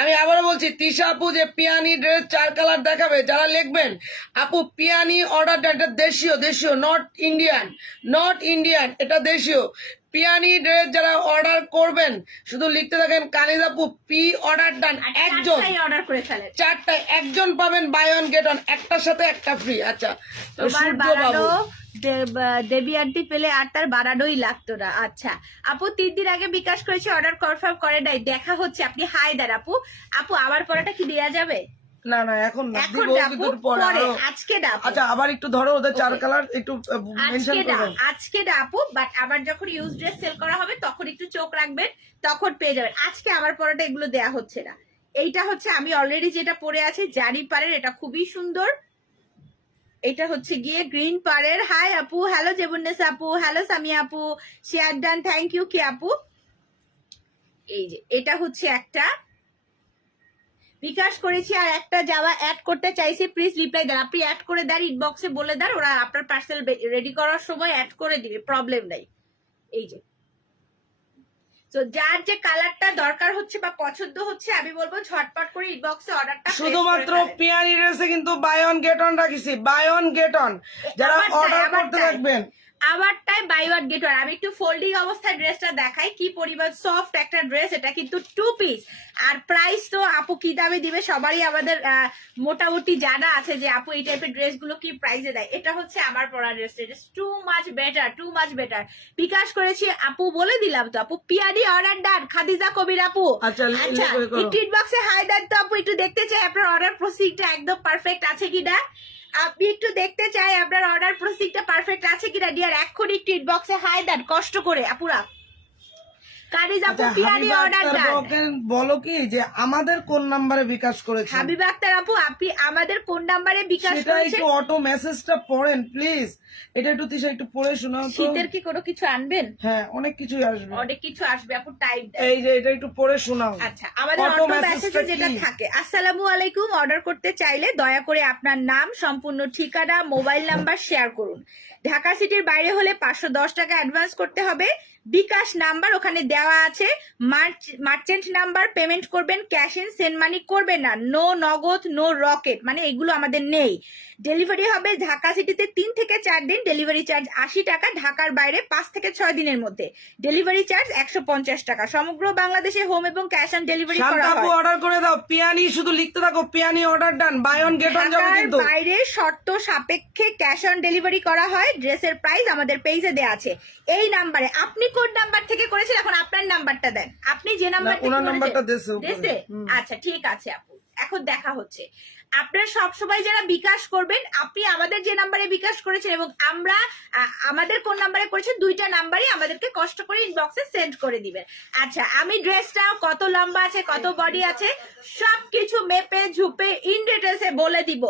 আমি আবারও বলছি, তিশা আপু যে পিয়ানি ড্রেস 4 কালার দেখাবে, যারা লিখবেন আপু পিয়ানি অর্ডারটা, এটা দেশীয় নট ইন্ডিয়ান, এটা দেশীয় পিয়ানি ড্রেস। যারা অর্ডার করবেন শুধু লিখতে থাকেন কানিজ আপু পি অর্ডার ডান। একজন অর্ডার করে ফেলেন, 4টায় একজন পাবেন বাই ওয়ান গেট ওয়ান, একটার সাথে একটা ফ্রি। আচ্ছা তোমার সূর্য বানানো বাবু দেবী আন্টি পেলে আর তার বানানোই লাগতো না। আচ্ছা আপু 3 দিন আগে বিকাশ করেছি, অর্ডার কনফার্ম করে নাই, দেখা হচ্ছে। আপনি হাই দেন আপু। আপু আমার পরাটা কি দেয়া যাবে? না এখন না, এখন দিব না কিন্তু আপু, একটু পরে পরে, আরো। আজকে না আপু। আচ্ছা আবার একটু ধরো, ওদের 4 কালার একটু মেনশন করবেন। আজকে না আপু, বাট আবার যখন ইউজ ড্রেস সেল করা হবে তখন একটু চোখ রাখবেন, তখন পেয়ে যাবেন। আজকে আমার পরাটা এগুলো দেয়া হচ্ছে না। এইটা হচ্ছে আমি অলরেডি যেটা পরে আছি জারি পারের, এটা খুবই সুন্দর। এটা হচ্ছে গিয়ে গ্রিন পারের। হাই আপু, হ্যালো জেবুন্নেস আপু, হ্যালো সামিয়া আপু, শেয়ার ডান, থ্যাংক ইউ কি আপু। এই যে এটা হচ্ছে একটা বিকাশ করেছি, আর একটা যাওয়া অ্যাড করতে চাইছি, প্লিজ রিপ্লাই দেন। আপনি অ্যাড করে দেন, ইনবক্সে বলে দেন, ওরা আপনার পার্সেল রেডি করার সময় অ্যাড করে দিবে, প্রবলেম নাই। এই যে তো যার যে কালারটা দরকার হচ্ছে বা পছন্দ হচ্ছে, আমি বলবো ঝটপট করে ইনবক্সে অর্ডারটা শুধুমাত্র পিয়ানি ড্রেসে কিন্তু বাই ওয়ান গেট ওয়ান রাখিছি, বাই ওয়ান গেট ওয়ান। যারা অর্ডার করতে থাকবেন আমারটাই বাই ওয়ান গেট ওয়ান। আমি একটু ফোল্ডিং অবস্থায় ড্রেসটা দেখাই, কি পরিমাণ সফট একটা ড্রেস। এটা কিন্তু 2 পিস, আর প্রাইস তো আপু কি দামে দিবে সবারই আমাদের মোটামুটি জানা আছে যে আপু এই টাইপের ড্রেস গুলো কি প্রাইসে দেয়। এটা হচ্ছে আমার পরা ড্রেস, টু মাচ বেটার। বিকাশ করেছি আপু, বলে দিলাম তো আপু, পিয়ানি অর্ডার ডান, খাদিজা কবির আপু। আচ্ছা, আচ্ছা একটু ইনবক্সে হাই দেন তো আপু, একটু দেখতে চাই আপনার অর্ডার প্রসিডটা একদম পারফেক্ট আছে কিনা। আপনি একটু দেখতে চাই আপনার অর্ডার প্রসিডটা পারফেক্ট আছে কিনা ডিয়ার। এখন একটু ইনবক্সে হাই দেন কষ্ট করে আপুরা। কানিজ আপু পিয়ানি অর্ডার দেন। বলো কি যে আমাদের কোন নাম্বারে বিকাশ করেছে? হাবিবা আক্তার আপু, আপনি আমাদের কোন নাম্বারে বিকাশ সেটা করেছেন? একটু অটো মেসেজটা পড়েন প্লিজ। এটা একটু তিশা একটু পড়ে শোনাও তো। শীতের কি কোনো কিছু আনবেন? হ্যাঁ অনেক কিছুই আসবে, অনেক কিছু আসবে আপু, টাইম দেন। এই যে এটা একটু পড়ে শোনাও। আচ্ছা আমাদের অটো অটো মেসেজে মেসেজটা যেটা কি? থাকে, আসসালামু আলাইকুম, অর্ডার করতে চাইলে দয়া করে আপনার নাম, সম্পূর্ণ ঠিকানা, মোবাইল নাম্বার শেয়ার করুন। ঢাকা সিটির বাইরে হলে 510 টাকা অ্যাডভান্স করতে হবে। বিকাশ নাম্বার ওখানে দেওয়া আছে, মার্চেন্ট নাম্বার, পেমেন্ট করবেন ক্যাশ ইন, সেন্ড মানি করবেন না, নো নগদ, নো রকেট, মানে এগুলো আমাদের নেই। ডেলিভারি হবে ঢাকা সিটিতে 3 থেকে 4 দিন, ডেলিভারি চার্জ 80 টাকা, ঢাকার বাইরে 5 থেকে 6 দিনের মধ্যে ডেলিভারি চার্জ 150 টাকা। সমগ্র বাংলাদেশে হোম এবং ক্যাশ অন ডেলিভারি করা হয়। অর্ডার করে দাও পিয়ানি, শুধু লিখতে থাকো পিয়ানি order done, by one gate one যাবে ঢাকার কিন্তু। বাইরে শর্ত সাপেক্ষে ক্যাশ অন ডেলিভারি করা হয়। ড্রেসের প্রাইস আমাদের পেজে দেওয়া আছে এই নাম্বারে। আপনি কোন নাম্বার থেকে করেছেন, এখন আপনার নাম্বারটা দেন। আপনি যে নাম্বার থেকে নাম্বারটা করেছেন দেশে, আচ্ছা ঠিক আছে আপু, এখন দেখা হচ্ছে। আপনারা সবসময় যারা বিকাশ করবেন, আপনি আমাদের যে নাম্বারে বিকাশ করেছেন এবং আমরা আমাদের কোন নাম্বারে করেছেন, দুইটা নাম্বারই আমাদেরকে কষ্ট করে ইনবক্সে সেন্ড করে দিবেন। আচ্ছা আমি ড্রেসটা কত লম্বা আছে, কত বডি আছে, সবকিছু মেপে ঝুপে ইন ডিটেলসে বলে দিব।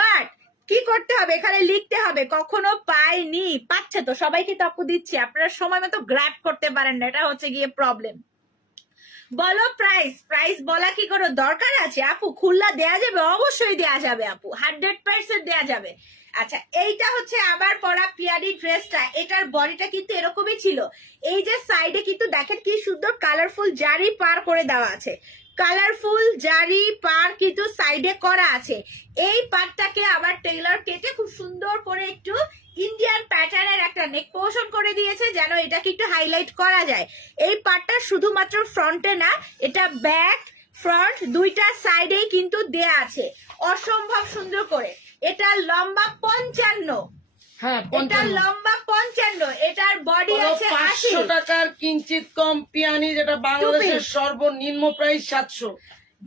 বাট কি করতে হবে, এখানে লিখতে হবে কখনো পাইনি, পাচ্ছে তো সবাইকে তো আপু দিচ্ছি, আপনারা সময় মতো গ্র্যাব করতে পারেন না, এটা হচ্ছে গিয়ে প্রবলেম। বলো প্রাইস বলা কি কোনো দরকার আছে আপু? খুল্লা দেয়া যাবে, অবশ্যই দেয়া যাবে আপু, 100% দেয়া যাবে। আচ্ছা এইটা হচ্ছে আবার পরা পিয়ানি ড্রেসটা, এটার বডিটা কিন্তু এরকমই ছিল। এই যে সাইডে কিন্তু দেখেন কি সুন্দর কালারফুল জারি পার করে দেওয়া আছে, কালারফুল জারি পার কিন্তু সাইডে করা আছে। এই পার্টটাকে আবার টেইলর কেটে খুব সুন্দর করে একটু ইন্ডিয়ান প্যাটার্নের একটা নেক পোর্শন করে দিয়েছে, যেন এটাকে একটু হাইলাইট করা যায়। এই পার্টটা শুধুমাত্র ফ্রন্টে না, এটা ব্যাক ফ্রন্ট দুইটা সাইডেই কিন্তু দেয়া আছে, অসম্ভব সুন্দর করে। এটা লম্বা 55, হ্যাঁ এটা লম্বা 55, এটার বডি আছে 80 টাকার কিঞ্চিত কম পিয়ানি, যেটা বাংলাদেশের সর্বনিম্ন প্রাইস 700।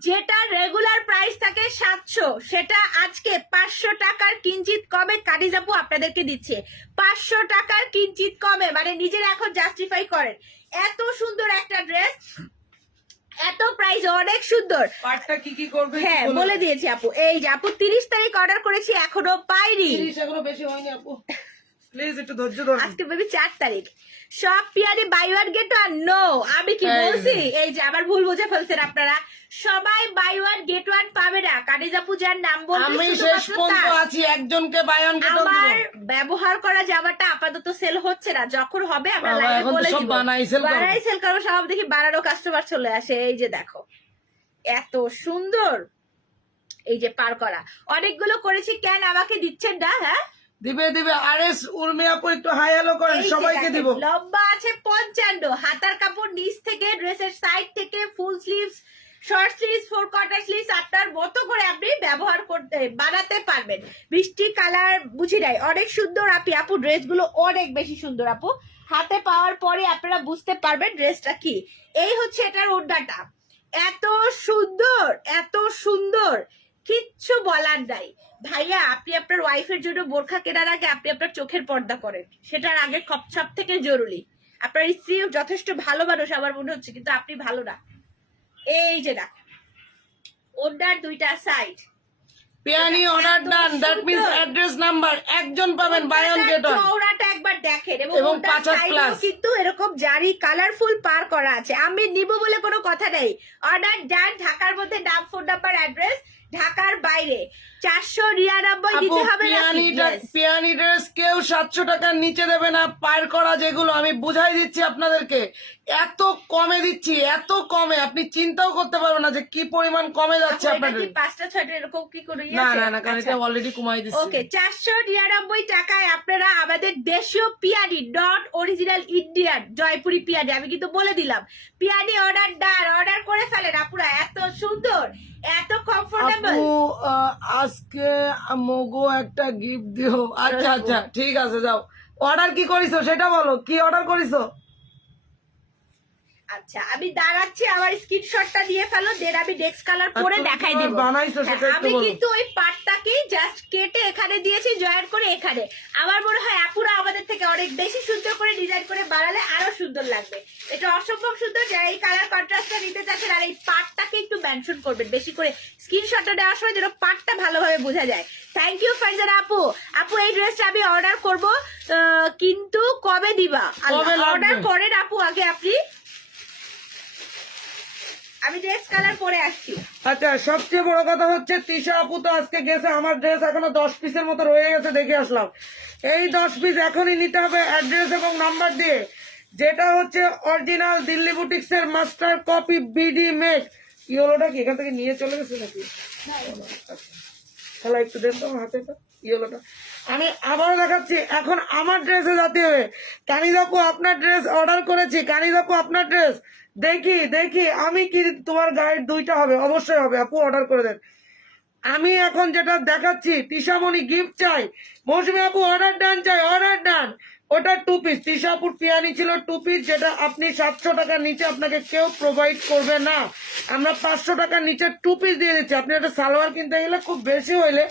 যেটা রেগুলার প্রাইস থাকে 700, সেটা আজকে 500 টাকার কিঞ্চিত কমে কাটিজ আপু আপনাদেরকে দিচ্ছে। 500 টাকার কিঞ্চিত কমে, মানে নিজেরা এখন জাস্টিফাই করেন। এত সুন্দর একটা ড্রেস, এত প্রাইস, অনেক সুন্দর। পার্টটা কি করবে হ্যাঁ বলে দিয়েছি আপু। এই যে আপু 30 তারিখ অর্ডার করেছি, এখনো পাইনি। 30 এখনো বেশি হয়নি আপু, প্লিজ একটু ধৈর্য ধরুন। আজকে বেবি 4 তারিখ, সব পিয়ারি by one gate one. No আমি কি বলছি, এই যে আবার ভুল বুঝে ফেলছেন আপনারা। সবাই বাই ওয়ান গেট ওয়ান পাবে না, কানিজা পূজার নাম বলবে আমি শেষ শুধুমাত্র পর্যন্ত তার। আছি, একজনকে বাই অন গেট অন আমার দিব। ব্যবহার করা জামাটা আপাতত সেল হচ্ছে না, যখন হবে আমরা বাবা, লাইভে এখন তো বলে সব দিব। বানাই sell করবো। বানাই সেল করবো, সব দেখি বানানো কাস্টমার চলে আসে। এই যে দেখো এত সুন্দর, এই যে পার করা, অনেকগুলো করেছি, কেন আমাকে দিচ্ছেন না? হ্যাঁ দিবে দিবে। আরএস উর্মি আপু একটু হাই হ্যালো করেন, এই যে সবাইকে দেখেন, দিব। লম্বা আছে 55, হাতার কাপড় নিচ থেকে, ড্রেসের সাইড থেকে, ফুল sleeves, short sleeves, 4 quarter sleeves, আপনার মতো করে আপনি ব্যবহার করতে বানাতে পারবেন। বৃষ্টি কালার বুঝি নাই, অনেক সুন্দর আপু। আপু ড্রেসগুলো অনেক বেশি সুন্দর আপু, হাতে পাওয়ার পরে আপনারা বুঝতে পারবেন ড্রেসটা কি। এই হচ্ছে এটার ওড়নাটা, এত সুন্দর, এত সুন্দর, কিচ্ছু বলার নাই। ভাইয়া আপনি আপনার ওয়াইফের জন্য বোরখা কেনার আগে আপনি আপনার চোখের পর্দা করেন, সেটার আগে সব থেকে জরুরি। আপনার স্ত্রী যথেষ্ট ভালো মানুষ আমার মনে হচ্ছে, কিন্তু আপনি ভালো না। এই যে না, ওনার দুইটা সাইড, পিয়ানি order done, that means address number একজন পাবেন বাই অন গেট অন। চওড়াটা একবার দেখেন, এবং এবং ওনার 5 সাইডেও ক্লাস। কিন্তু এরকম জারি কালারফুল পার করা আছে। আমি নিব বলে কোনো কথা নেই, অর্ডার ডান। ঢাকার মধ্যে নাম, ফোন নাম্বার, অ্যাড্রেস, ঢাকার বাইরে 499 দিতে হবে নাকি? Yes. পিয়ানি ড্রেস কেউ 700 টাকার নিচে দেবে না। পার করা যেগুলো আমি বুঝাই দিচ্ছি আপনাদেরকে, এত কমে দিচ্ছি, এত কমে আপনি চিন্তাও করতে পারবেন না যে কি পরিমাণ কমে যাচ্ছে আপু, এটা আপনাদের। কি 5টা 6টা এরকম কি করে ইয়ে না আছে? না না, কারণ আচ্ছা। এটা অলরেডি কমাই দিচ্ছি। ওকে, 499 টাকায় আপনারা আমাদের দেশীয় পিয়ানি, নট অরিজিনাল ইন্ডিয়ান জয়পুরি পিয়ানি, আমি কিন্তু বলে দিলাম, পিয়ানি অর্ডার ডান, অর্ডার করে ফেলেন আপুরা। এত সুন্দর, এত কমফোর্টেবল। আপু আজকে মগো একটা গিফট দিও। আচ্ছা আচ্ছা ঠিক আছে, যাও। অর্ডার কি করিছো সেটা বলো, কি অর্ডার করিছো? আচ্ছা আমি দাঁড়াচ্ছি, আমার স্ক্রিনশটটা দিয়ে ফেলো, দেন আমি নেক্সট কালার পরে আচ্ছা, দেখাই তুমি দিব। বানাইছো সেটা হ্যাঁ, একটু আমি বলো। কিন্তু ওই পার্টটাকেই জাস্ট কেটে এখানে দিয়েছি, জয়েন করে এখানে। আমার মনে হয় আপুরা আমাদের থেকে অনেক বেশি সুন্দর করে ডিজাইন করে বানালে আরো সুন্দর লাগবে। এটা অসম্ভব সুন্দর, যারা এই কালার কন্ট্রাস্টটা নিতে চাচ্ছেন আর এই পার্টটাকে একটু মেনশন করবেন বেশি করে স্ক্রিনশটটা নেওয়ার সময়, যেন পার্টটা ভালোভাবে বোঝা যায়। থ্যাংক ইউ ফারজানা আপু। আপু এই ড্রেসটা আমি অর্ডার করব, কিন্তু কবে দিবা? কবে লাগবে? অর্ডার করেন আপু আগে আপনি, আমি নেক্সট কালার পরে আসছি। আচ্ছা, সবচেয়ে বড় কথা হচ্ছে তিশা আপু তো আজকে গেছে, আমার ড্রেস এখনো 10 পিসের মতো রয়ে গেছে, দেখে আসলাম। এই 10 পিস এখনই নিতে হবে অ্যাড্রেস এবং নাম্বার দিয়ে, যেটা হচ্ছে অরিজিনাল দিল্লি বুটিক্স এর মাস্টার কপি বিডি মেক। ইয়েলোটা কি এখান থেকে নিয়ে চলে গেছে নাকি? তাহলে একটু দেন তো আমার হাতে ইয়েলোটা। আমি আবারও দেখাচ্ছি, এখন আমার ড্রেসে যেতে হবে। কানিজ আপু আপনার ড্রেস অর্ডার করেছি, কানিজ আপু আপনার ড্রেস দেখি দেখি আমি কি, তোমার গাইড 2টা হবে, অবশ্যই হবে আপু, অর্ডার করে দেন। আমি এখন যেটা দেখাচ্ছি, তিশামণি গিফট চাই, মৌসুমী আপু অর্ডার ডান চাই, অর্ডার ডান। ওটা 2 পিস, তিশাপুর পিয়ানি ছিল 2 পিস, যেটা আপনি 700 টাকার নিচে আপনাকে কেউ প্রোভাইড করবে না। আমরা 500 টাকার নিচে 2 পিস দিয়ে দিচ্ছি। আপনি একটা সালোয়ার কিনতে গেলে খুব বেশি হইলে,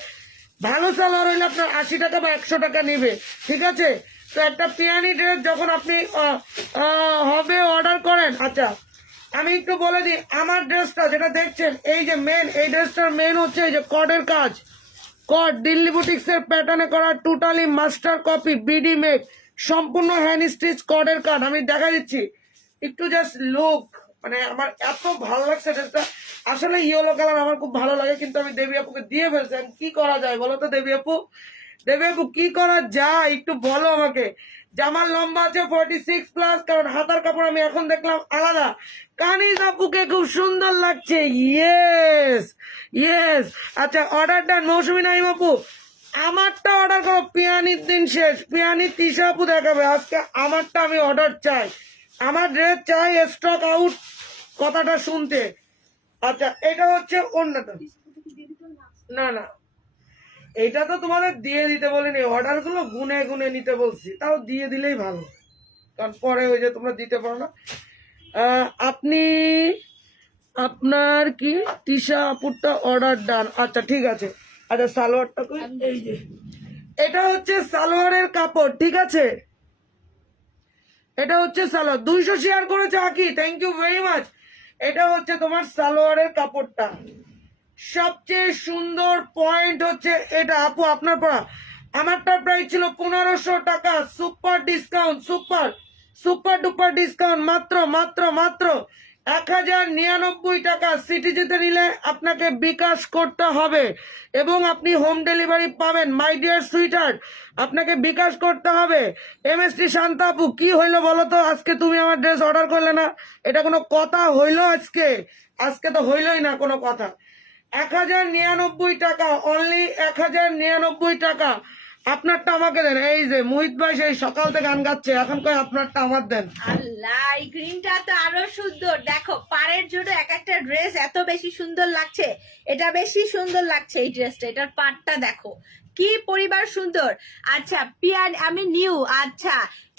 ভালো সালোয়ার হইলে আপনার 80 টাকা বা 100 টাকা নিবে, ঠিক আছে? তো একটা পিয়ানি ড্রেস যখন আপনি হবে অর্ডার করেন। আচ্ছা আমি একটু বলে দিই, আমার ড্রেসটা যেটা দেখছেন, এই যে মেন, এই ড্রেসটার মেন হচ্ছে এই যে কডের কাজ, কড দিল্লি বুটিক্স এর প্যাটার্নে করা, totally master copy BD make, সম্পূর্ণ হ্যান্ড স্টিচ কডের কাজ। আমি দেখা দিচ্ছি একটু, জাস্ট লুক, মানে আমার এত ভালো লাগছে ড্রেসটা। আসলে ইয়েলো কালার আমার খুব ভালো লাগে, কিন্তু আমি দেবী আপুকে দিয়ে ফেলছি। এখন কি করা যায় বলো তো দেবী আপু? দেবী আপু কি করা যায় একটু বলো আমাকে। জামার লম্বা আছে 46 প্লাস, কারণ হাতার কাপড় আমি এখন দেখলাম আলাদা। কানিজ আপুকে খুব সুন্দর লাগছে, ইয়েস ইয়েস। আচ্ছা অর্ডার ডান। মৌসুমী নাইম আপু আমারটা অর্ডার করো, পিয়ানির দিন শেষ, পিয়ানি তিশা আপু দেখাবে, আজকে আমারটা আমি অর্ডার চাই, আমার ড্রেস চাই, স্টক আউট কথাটা শুনতে। আচ্ছা এটা হচ্ছে অন্যটা, না না এইটা তো তোমাদের দিয়ে দিতে বলিনি, অর্ডার গুলো গুনে গুনে নিতে বলছি, তাও দিয়ে দিলেই ভালো, কারণ পরে ওই যে তোমরা দিতে পারো না। আপনি আপনার কি তিশা আপুরটা অর্ডার ডান। আচ্ছা ঠিক আছে। আচ্ছা সালোয়ারটা কই? এই যে এটা হচ্ছে সালোয়ারের কাপড়, ঠিক আছে? এটা হচ্ছে সালোয়ার, 200 শেয়ার করেছে আকি, থ্যাংক ইউ ভেরি মাচ। এটা হচ্ছে তোমার সালোয়ারের কাপড়টা। সবচেয়ে সুন্দর পয়েন্ট হচ্ছে এটা, আপু আপনার পড়া, আমারটা প্রাইস ছিল 1500 টাকা, super discount, super super duper discount, মাত্র মাত্র মাত্র 1099 টাকা। সিটিজিতে নিলে আপনাকে বিকাশ করতে হবে এবং আপনি হোম ডেলিভারি পাবেন। মাই ডিয়ার সুইটহার্ট, আপনাকে বিকাশ করতে হবে। এমএসটি শান্তা আপু, কি হইলো বলো তো? আজকে তুমি আমার ড্রেস অর্ডার করলে না, এটা কোনো কথা হইলো? আজকে আজকে তো হইলই না কোনো কথা। 1099 টাকা, অনলি 1099 টাকা। আপনারটা আমাকে দেন। এই যে মোহিত ভাই সেই সকাল থেকে গান গাচ্ছে, এখন কই আপনারটা আমার দেন। আল্লাহ, এই গ্রিনটা তো আরো সুন্দর। দেখো পাড়ের জন্য এক একটা ড্রেস এত বেশি সুন্দর লাগছে। এটা বেশি সুন্দর লাগছে এই ড্রেসটা। এটার পাড়টা দেখো কি পরিবার সুন্দর। আচ্ছা পিয়ানি, আমি নিউ। আচ্ছা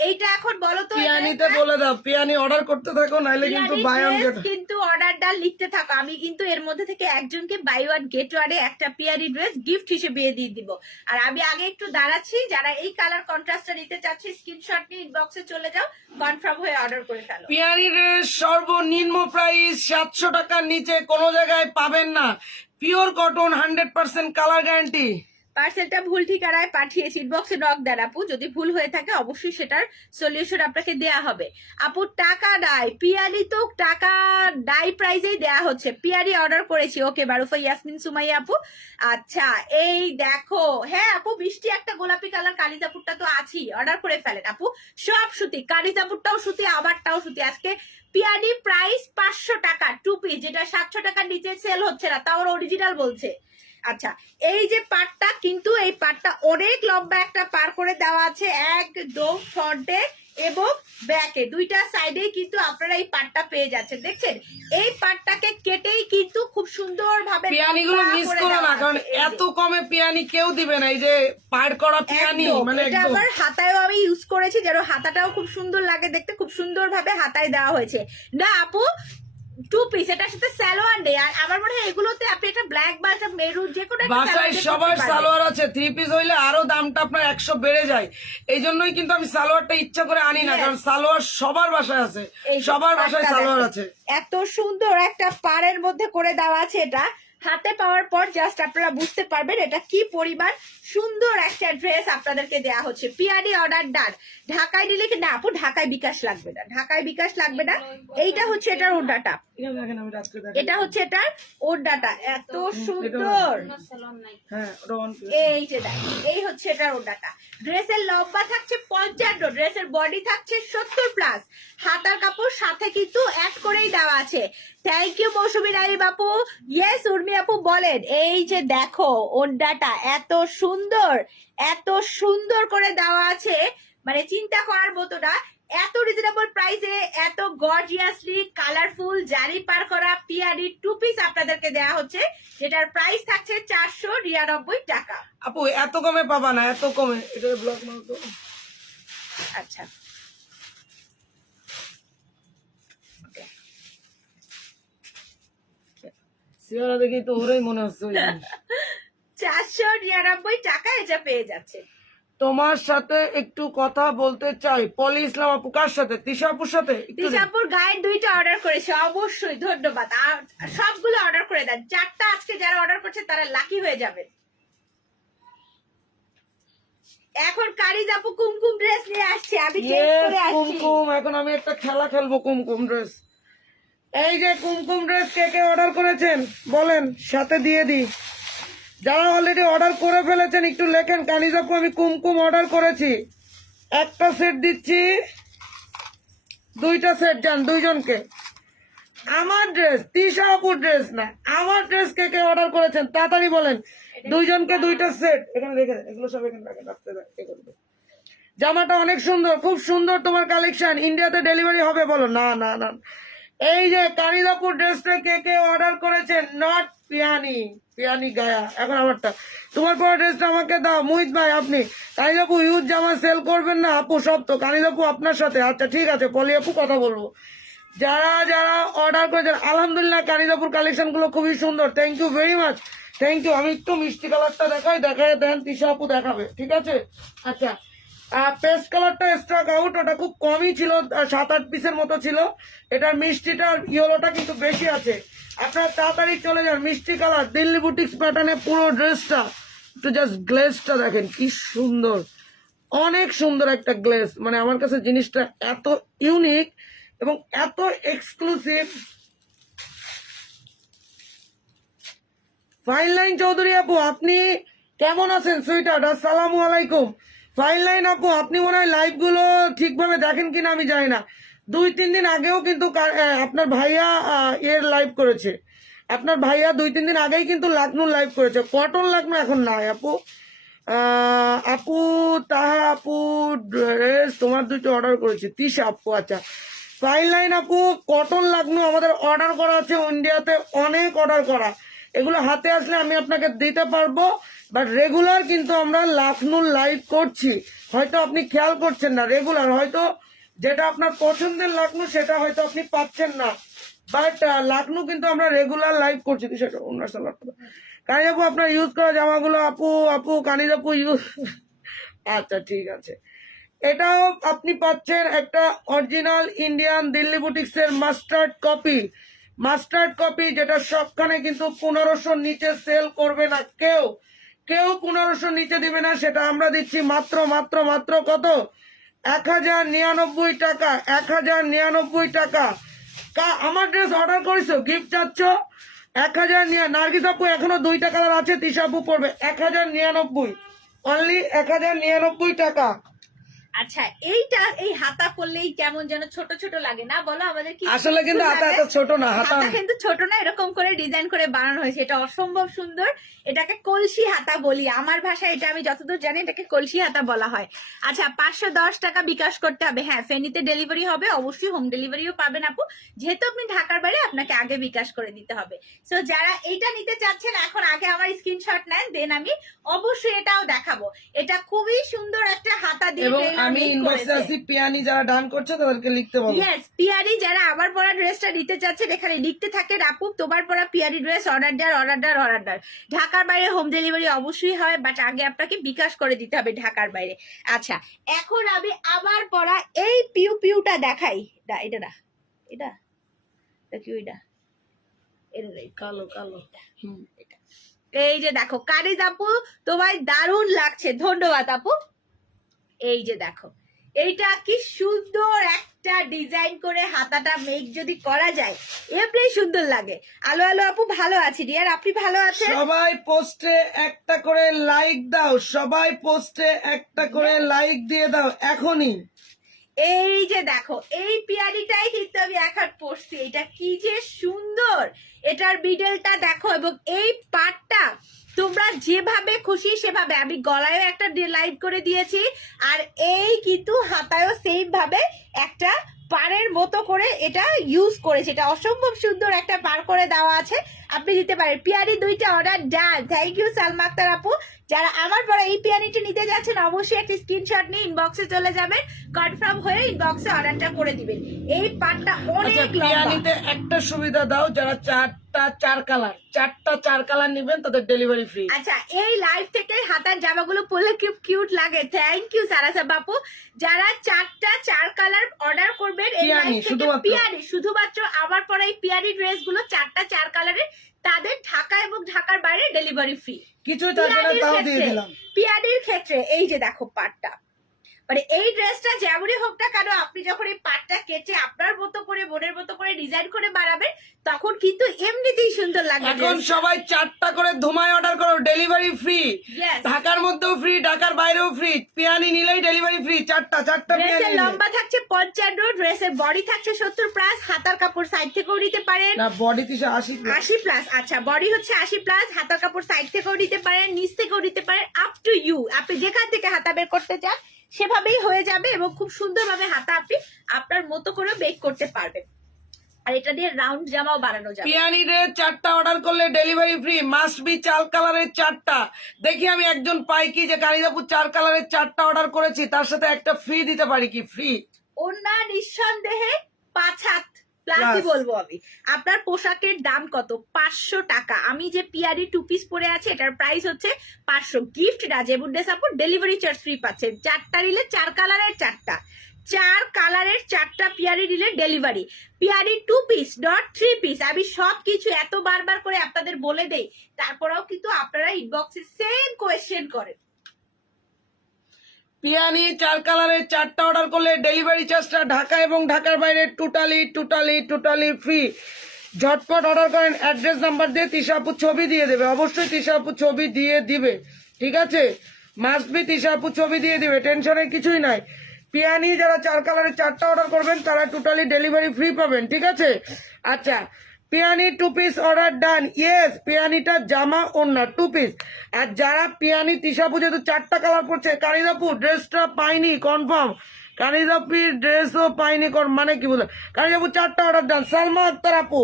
এইটা এখন বলো তো, পিয়ানিতে বলে দাও, পিয়ানি অর্ডার করতে থাকো, নাইলে কিন্তু বাই ওয়ান গেট। কিন্তু অর্ডারটা লিখতে থাকো, আমি কিন্তু এর মধ্যে থেকে একজনকে বাই ওয়ান গেট ওয়ানে একটা পিয়ারি ড্রেস গিফট হিসেবে দিয়ে দিব। আর আমি আগে একটু দাঁড়াচ্ছি, যারা এই কালার কন্ট্রাস্টটা নিতে চাচ্ছি স্ক্রিনশট নিয়ে ইনবক্সে চলে যাও, কনফার্ম হয়ে অর্ডার করে ফেলো। পিয়ানি ড্রেস সর্বনিম্ন প্রাইস 700 টাকার নিচে কোনো জায়গায় পাবেন না। Pure cotton, 100% colour guarantee. পার্সেলটা ভুল ঠিকানায় পাঠিয়েছি, ইনবক্সে নক দেন আপু। যদি ভুল হয়ে থাকে অবশ্যই সেটার সলিউশন আপনাকে দেয়া হবে। আপু টাকা ডাই পিয়ারি তো টাকা ডাই প্রাইজেই দেয়া হচ্ছে। পিয়ারি অর্ডার করেছি। ওকে বারুফা ইয়াসমিন সুমাইয়া আপু। আচ্ছা এই দেখো, হ্যাঁ আপু বৃষ্টি একটা গোলাপি কালার কালিজাপুরটা তো আছেই, অর্ডার করে ফেলেন আপু। সব সুতি, কালিজাপুরটাও সুতি, আবারটাও সুতি। আজকে পিয়ারি প্রাইস 500 টাকা, টু পিস, যেটা 700 টাকার নিচে সেল হচ্ছে না, তাও অরিজিনাল বলছে। আচ্ছা এই যে পাটটা, কিন্তু এই পাটটা অনেক লম্বা একটা পার করে দেওয়া আছে, একদম ফ্রন্টে এবং ব্যাকে দুইটা সাইডেই কিন্তু আপনারা এই পাটটা পেয়ে যাচ্ছেন। দেখছেন এই পাটটাকে কেটেই কিন্তু খুব সুন্দর ভাবে পিয়ানি গুলো মিস করো না, কারণ এত কমে পিয়ানি কেউ দিবে না। এই যে পার করা পিয়ানি, মানে এটা একদম আবার হাতায়ও আমি ইউজ করেছি, যেন হাতাটাও খুব সুন্দর লাগে দেখতে, খুব সুন্দর ভাবে হাতায় দেওয়া হয়েছে। না আপু টু পিস, এটার সাথে সালোয়ার নেই। আর আমার মনে হয় এগুলোতে আপনি একটা ব্ল্যাক বা একটা মেরুন যে কোনো একটা বাসায় সবার সালোয়ার আছে। 3 পিস হইলে আরো দামটা আপনার 100 বেড়ে যায়। এই জন্যই কিন্তু আমি সালোয়ারটা ইচ্ছা করে আনি না, কারণ সালোয়ার সবার বাসায় আছে, সবার বাসায় সালোয়ার আছে। এত সুন্দর একটা পাড়ের মধ্যে করে দেওয়া আছে। এটা হাতে পাওয়ার পর জাস্ট আপনারা বুঝতে পারবেন এটা কি পরিমাণ সুন্দর একটা ড্রেস আপনাদেরকে দেয়া হচ্ছে। পিয়ারি অর্ডার ডান। ঢাকায় নিলে কি না আপু, ঢাকায় বিকাশ লাগবে না, ঢাকায় বিকাশ লাগবে না। এইটা হচ্ছে এটার ওড়নাটা, এটা হচ্ছে এটার ওড়নাটা, এত সুন্দর। এই যে দেখ, এই হচ্ছে এটার ওড়নাটা। ড্রেসের লম্বা থাকছে 55, ড্রেসের বডি থাকছে 70 প্লাস। হাতার কাপড় সাথে কিন্তু অ্যাড করেই দেওয়া আছে। Thank you Mousumi Rani Bapu. Yes Urmi আপু বলেন। এই যে দেখো ওড়নাটা এত সুন্দর, এত সুন্দর করে দেওয়া আছে, মানে চিন্তা করার মতো না। এত রিজনেবল প্রাইসে এত গর্জিয়াসলি কালারফুল জারি পার করা পিয়ারি টু পিস আপনাদেরকে দেওয়া হচ্ছে, যেটার প্রাইস থাকছে 499 টাকা। আপু এত কমে পাবা না, এত কমে। এটা ব্লক মারো তো। আচ্ছা সিয়ারা দেখি তো ওরই মনে হচ্ছে ওই জিনিস। 499 টাকা এটা পেয়ে যাচ্ছে। তোমার সাথে একটু কথা বলতে চাই। পলি ইসলাম আপু কার সাথে? তিশা আপুর সাথে? তিশাপুর গায়ের দুইটা অর্ডার করেছে, অবশ্যই ধন্যবাদ। আর সবগুলো অর্ডার করে দেন, 4টা আজকে যারা অর্ডার করছে তারা লাকি হয়ে যাবে। এখন কারিজ আপু কুমকুম ড্রেস নিয়ে আসছে, আমি চেঞ্জ করে আসছি। কুমকুম, এখন আমি একটা খেলা খেলবো কুমকুম ড্রেস। এই যে কুমকুম ড্রেস কে কে অর্ডার করেছেন বলেন, সাথে দিয়ে দিই। যারা অলরেডি অর্ডার করে ফেলেছেন একটু লেখেন, কানিজ আপু আমি কুমকুম অর্ডার করেছি। একটা সেট দিচ্ছি, 2টা সেট যান 2জনকে। আমার ড্রেস, তিশা আপুর ড্রেস না, আমার ড্রেস কে কে অর্ডার করেছেন তাড়াতাড়ি বলেন। 2জনকে 2টা সেট। এখানে রেখে দেন, এগুলো সব এখানে রাখতে দেন। জামাটা অনেক সুন্দর, খুব সুন্দর তোমার কালেকশন। ইন্ডিয়াতে ডেলিভারি হবে বলো? না না না। এই যে কানিজাপুর ড্রেসটা কে কে অর্ডার করেছেন? নট পিয়ানি, পিয়ানি গায়া। এখন আমারটা, তোমার পর ড্রেসটা আমাকে দাও। মুহিত ভাই আপনি কানিজাপু ইউজ জামা সেল করবেন না? আপু সব তো কানিজাপু আপনার সাথে। আচ্ছা ঠিক আছে, পলি আপু কথা বলবো। যারা যারা অর্ডার করেছেন আলহামদুলিল্লাহ, কানিজাপুর কালেকশন গুলো খুবই সুন্দর। Thank you very much, thank you. আমি একটু মিষ্টি কালারটা দেখাই, দেখাই দেন, তিশা আপু দেখাবে, ঠিক আছে? আচ্ছা পেস্ট কালারটা স্টক আউট, ওটা খুব কমই ছিল, 7-8 পিসের মতো ছিল। এটার মিষ্টিটার ইয়েলোটা কিন্তু বেশি আছে। আপনারা তাড়াতাড়ি চলে যান। মিষ্টি কালার, দিল্লি বুটিক্স প্যাটার্নে পুরো ড্রেসটা। একটু জাস্ট গ্লেজটা দেখেন কি সুন্দর, অনেক সুন্দর একটা গ্লেজ। মানে আমার কাছে জিনিসটা এত ইউনিক এবং এত এক্সক্লুসিভ, ফাইন লাইন চৌধুরী আপু আপনি কেমন আছেন সুইটার? আসসালামু আলাইকুম। ফাইন লাইন আপু আপনি মনে হয় লাইভ গুলো ঠিকভাবে দেখেন কিনা আমি জানি না। 2-3 দিন আগেও কিন্তু আপনার ভাইয়া এর লাইভ করেছে। আপনার ভাইয়া 2-3 দিন আগেই কিন্তু লাকনুর লাইভ করেছে। কটন লাকনু এখন নাই আপু। আপু তাহা আপু ড্রেস তোমার দুটো অর্ডার করেছি। তিশা আপু আচ্ছা। ফাইন লাইন আপু কটন লাকনু আমাদের অর্ডার করা আছে, ইন্ডিয়াতে অনেক অর্ডার করা। এগুলো হাতে আসলে আমি আপনাকে দিতে পারবো, বাট রেগুলার কিন্তু আমরা লাকনুর লাইভ করছি। হয়তো আপনি খেয়াল করছেন না, রেগুলার হয়তো যেটা আপনার পছন্দের লাকনু সেটা হয়তো আপনি পাচ্ছেন না, বাট লাকনু কিন্তু আমরা রেগুলার লাইভ করছি। সেটা অন্য কানি আপু আপনার ইউজ করা জামাগুলো আপু আপু কানিজ আপু ইউজ আচ্ছা ঠিক আছে। এটাও আপনি পাচ্ছেন একটা অরিজিনাল ইন্ডিয়ান দিল্লি বুটিক্সের মাস্টার্ড কপি যেটা সবখানে কিন্তু 1500 নিচে সেল করবে না কেউ, 1500 নিচে দিবে না। সেটা আমরা দিচ্ছি মাত্র মাত্র মাত্র কত? 1099 টাকা। 1099 টাকা। আমার ড্রেস অর্ডার করেছো, গিফট চাচ্ছ 1000। নার্গিস আপু এখনো 2টা কালার আছে, তিশা আপু পড়বে 1099, অনলি 1099 টাকা। আচ্ছা এই হাতা পরলেই কেমন যেন ছোট ছোট লাগে না, বলো আমাদের কি? আসলে কিন্তু হাতা এত ছোট না, হাতা কিন্তু ছোট না, এরকম করে ডিজাইন করে বানানো হয়েছে, এটা অসম্ভব সুন্দর। এটাকে কলসি হাতা বলি আমার ভাষায়, এটা আমি যতদূর জানি এটাকে কলসি হাতা বলা হয়। আচ্ছা 510 টাকা বিকাশ করতে হবে। হ্যাঁ ফেনীতে ডেলিভারি হবে, অবশ্যই হোম ডেলিভারিও পাবেন আপু। যেহেতু আপনি ঢাকার বাইরে আপনাকে আগে বিকাশ করে দিতে হবে। সো যারা এইটা নিতে চাচ্ছেন এখন আগে আমার স্ক্রিনশট নেন, দেন আমি অবশ্যই এটাও দেখাবো। এটা খুবই সুন্দর একটা হাতা দিয়ে আমি ইনবক্সে আছি, পিয়ানি যারা ডান করছে তাদেরকে লিখতে বলো। ইয়েস পিয়ারি যারা আমার পরা ড্রেসটা নিতে চাচ্ছেন এখানে লিখতে থাকে আপু তোমার পরা পিয়ারি ড্রেস অর্ডার দেওয়ার। ঢাকার বাইরে হোম ডেলিভারি অবশ্যই হয়, বাট আগে আপনাকে বিকাশ করে দিতে হবে ঢাকার বাইরে। আচ্ছা এখন আমি আমার পরা এই পিউটা দেখাই। এটা কি ওইটা? কালো এই যে দেখো কারিজ আপু তোমায় দারুণ লাগছে, ধন্যবাদ আপু। এই যে দেখো এইটা কি সুন্দর একটা ডিজাইন করে হাতাটা মেক যদি করা যায় এমনি সুন্দর লাগে। আলো আলো আপু ভালো আছি ডিয়ার, আপনি ভালো আছেন? সবাই পোস্টে একটা করে লাইক দাও, সবাই পোস্টে একটা করে লাইক দিয়ে দাও এখনই। এই যে দেখো এই পিয়ারিটাই কিন্তু আমি এখন পরছি, এটা কি যে সুন্দর। এটার বিডেলটা দেখো এবং এই পাটটা তোমরা যেভাবে খুশি সেভাবে, আমি গলায়ও একটা লাইট করে দিয়েছি, আর এই কিন্তু হাতায়ও সেম ভাবে একটা পাড়ের মতো করে এটা ইউজ করেছে। এটা অসম্ভব সুন্দর একটা পার করে দেওয়া আছে, আপনি দিতে পারেন। পিয়ারি 2টা order done. Thank you Salma Akter আপু। যারা আমার পরে এই পিয়ারিটি নিতে যাচ্ছেন অবশ্যই একটা স্ক্রিনশট নিয়ে ইনবক্সে চলে যাবেন, কনফার্ম হয়ে ইনবক্সে অর্ডারটা করে দিবেন। এই পাটটা অনেক লম্বা। পিয়ানিতে একটা সুবিধা দাও, যারা চারটা চার কালার নেবেন তাদের ডেলিভারি ফ্রি। আচ্ছা এই লাইভ থেকে হাতার জামাগুলো পরলে খুব কিউট লাগে। থ্যাংক ইউ সারাসা বাপু। যারা 4টা 4 কালার অর্ডার করবেন এই লাইভ থেকে পিয়ারি, শুধুমাত্র আমার পরা এই পিয়ারি ড্রেস গুলো 4টা 4 কালারের, তাদের ঢাকা এবং ঢাকার বাইরে ডেলিভারি ফ্রি। কিছু তাও দিয়ে দিলাম। পিয়ারির ক্ষেত্রে এই যে দেখো পাটটা, মানে এই ড্রেসটা যেমনই হোক না কেন আপনি যখন এই পাটটা কেটে আপনার মতো করে মনের মতো করে ডিজাইন করে বানাবেন তখন কিন্তু এমনিতেই সুন্দর লাগবে। এখন সবাই 4টা করে ধুমায় অর্ডার করো, ডেলিভারি ফ্রি। ঢাকার মধ্যেও ফ্রি, ঢাকার বাইরেও ফ্রি। পিয়ানি নিলেই ডেলিভারি ফ্রি। চারটা ড্রেসের লম্বা থাকছে 55, ড্রেসের বডি থাকছে 70 প্লাস, হাতার কাপড় সাইড থেকেও নিতে পারেন। না বডি 80 প্লাস। আচ্ছা বডি হচ্ছে 80 প্লাস, হাতার কাপড় সাইড থেকেও নিতে পারেন, নিচ থেকেও নিতে পারেন, আপ টু ইউ। আপনি যেখান থেকে হাতা বের করতে চান সেভাবেই হয়ে যাবে এবং খুব সুন্দরভাবে হাতা আপনি আপনার মতো করে বেক করতে পারবেন। আর এটা দিয়ে রাউন্ড জামাও বানানো যাবে। পিয়ানিরে 4টা অর্ডার করলে ডেলিভারি ফ্রি। মাস্ট বি 4 কালারের 4টা। দেখি আমি একজন পাই কি যে কারিজাপুর 4 কালারের 4টা অর্ডার করেছি, তার সাথে একটা ফ্রি দিতে পারি কি? ফ্রি ওনা নিঃসন্দেহে 5 হাত প্লাসই বলবো আমি। আপনার পোশাকের দাম কত? 500 টাকা। আমি যে পিয়ারি 2 পিস পরে আছে এটার প্রাইস হচ্ছে 500। গিফট রাজেবুন্ডে সাপোর্ট ডেলিভারি চার্জ ফ্রি পাচ্ছেন। 4টা নিলে 4 কালারের 4টা, 4 কালারের 4টা পিয়ারি নিলে delivery. Piyari 2 piece not 3 piece. আমি সবকিছু এত বারবার করে আপনাদের বলে দেই, তারপরেও কিন্তু আপনারা ইনবক্সে সেম কোয়েশ্চেন করেন। পিয়ানি 4 কালারের 4টা অর্ডার করলে ডেলিভারি চার্জটা ঢাকা এবং ঢাকার বাইরে টোটালি ফ্রি। ঝটপট অর্ডার করেন, অ্যাড্রেস নাম্বার দিয়ে তিশা আপু ছবি দিয়ে দেবে, অবশ্যই তিশা আপু ছবি দিয়ে দিবে, ঠিক আছে? মাস্ট বি তিশা আপু ছবি দিয়ে দিবে, টেনশনের কিছুই নাই। পিয়ানি যারা 4 কালারের 4টা অর্ডার করবেন তারা টোটালি ডেলিভারি ফ্রি পাবেন, ঠিক আছে? আচ্ছা, পিয়ানি 2 পিস অর্ডার ডান। ইয়েস, পিয়ানিটা জামা ওড়না 2 পিস। আর যারা পিয়ানি তিশাপু যেহেতু 4টা কালার করছে, কানিজাপু ড্রেসটা পাইনি কনফার্ম, কানিজাপির ড্রেসও পাইনি মানে কি বলে, কানিজাপু 4টা অর্ডার ডান। সালমা আক্তার আপু,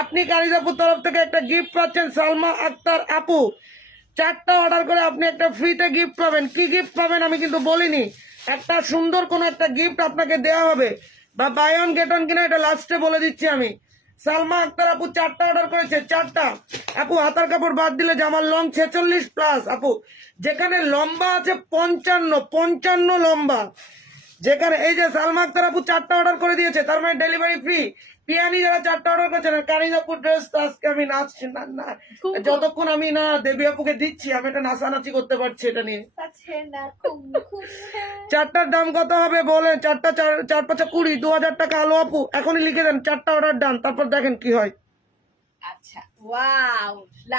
আপনি কানিজাপুর তরফ থেকে একটা গিফট পাচ্ছেন। সালমা আক্তার আপু 4টা অর্ডার করে আপনি একটা ফ্রিতে গিফট পাবেন। কি গিফট পাবেন আমি কিন্তু বলিনি, একটা সুন্দর কোনো একটা গিফট আপনাকে দেওয়া হবে, বা বাই অন গেট অন কিনা এটা লাস্টে বলে দিচ্ছি আমি। সালমা আক্তার আপু 4টা অর্ডার করেছে, 4টা। আপু হাতার কাপড় বাদ দিলে জামার লং 46 প্লাস আপু, যেখানে লম্বা আছে 55 লম্বা, যেখানে এই যে সালমা আক্তার আপু 4টা অর্ডার করে দিয়েছে, তার মানে ডেলিভারি ফ্রি। পিয়ানি যারা 4টা অর্ডার করছেন, কানিজাপুর ড্রেস আজকে আমি নাচছি না, যতক্ষণ আমি না দেবী আপুকে দিচ্ছি আমি এটা নাচানাচি করতে পারছি এটা নিয়ে। 4টার দাম কত হবে বলেন? 4টা 4 5 20, 2000 টাকা। আলো আপু এখনই লিখে দেন 4টা অর্ডার ডান, তারপর দেখেন কি হয়। আচ্ছা, ওয়াও,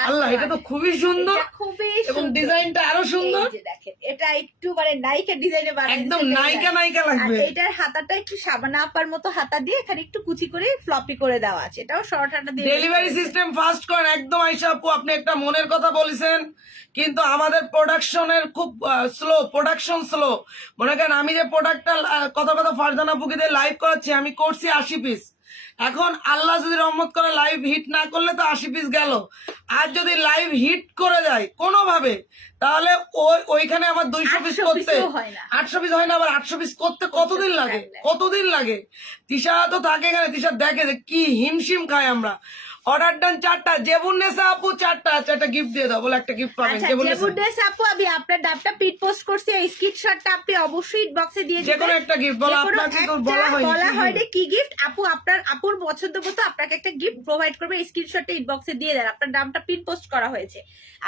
আল্লাহ, এটা তো খুবই সুন্দর খুবই এবং ডিজাইনটা আরো সুন্দর। এই যে দেখেন, এটা একটু মানে নায়িকা ডিজাইনে বানানো, একদম নায়িকা নায়িকা আর লাগবে। এটার হাতাটা একটু সাবানা আপার মতো হাতা দিয়ে এখানে একটু কুচি করে ফ্লপি করে দেওয়া আছে, এটাও শর্ট হাতা দিয়ে। ডেলিভারি সিস্টেম ফাস্ট করেন একদম। আয়েশা আপু আপনি একটা মনের কথা বলেছেন, কিন্তু আমাদের প্রোডাকশনের খুব স্লো, প্রোডাকশন স্লো। মনে করেন আমি যে প্রোডাক্টটা কথা ফারজানা আপুকে দিয়ে লাইভ করাচ্ছি, আমি করছি 80 পিস। এখন আল্লাহ যদি রহমত করে লাইভ হিট না করলে তো 80 পিস গেল। আর যদি লাইভ হিট করে যায় কোনোভাবে, তাহলে ওইখানে আমার 200 পিস 800 করতে, পিসও হয় না। 800 পিস হয় না, আবার 800 পিস করতে কতদিন লাগে, কতদিন লাগে। তিশা তো থাকে এখানে, তিশা দেখে যে কি হিমশিম খাই আমরা। অর্ডার ডান 4টা। জেবুন্নেসা আপু 4টা। আচ্ছা, একটা গিফট দিয়ে দাও, বলে একটা গিফট পাবেন। আচ্ছা, জেবুন্নেসা জেবুড্রেস আপু, আমি আপনার ডাবটা পিট পোস্ট করছি, এই স্ক্রিনশটটা আপনি অবশ্যই ইনবক্সে দিয়ে যে কোনো দিবেন। একটা গিফট বলো, আপনাকে তো বলা হয়নি কি গিফট। আপু আপুর পছন্দ মতো আপনাকে একটা গিফট প্রোভাইড করবে, এই স্ক্রিনশটটা ইনবক্সে দিয়ে দেন, আপনার নামটা পিন পোস্ট করা হয়েছে।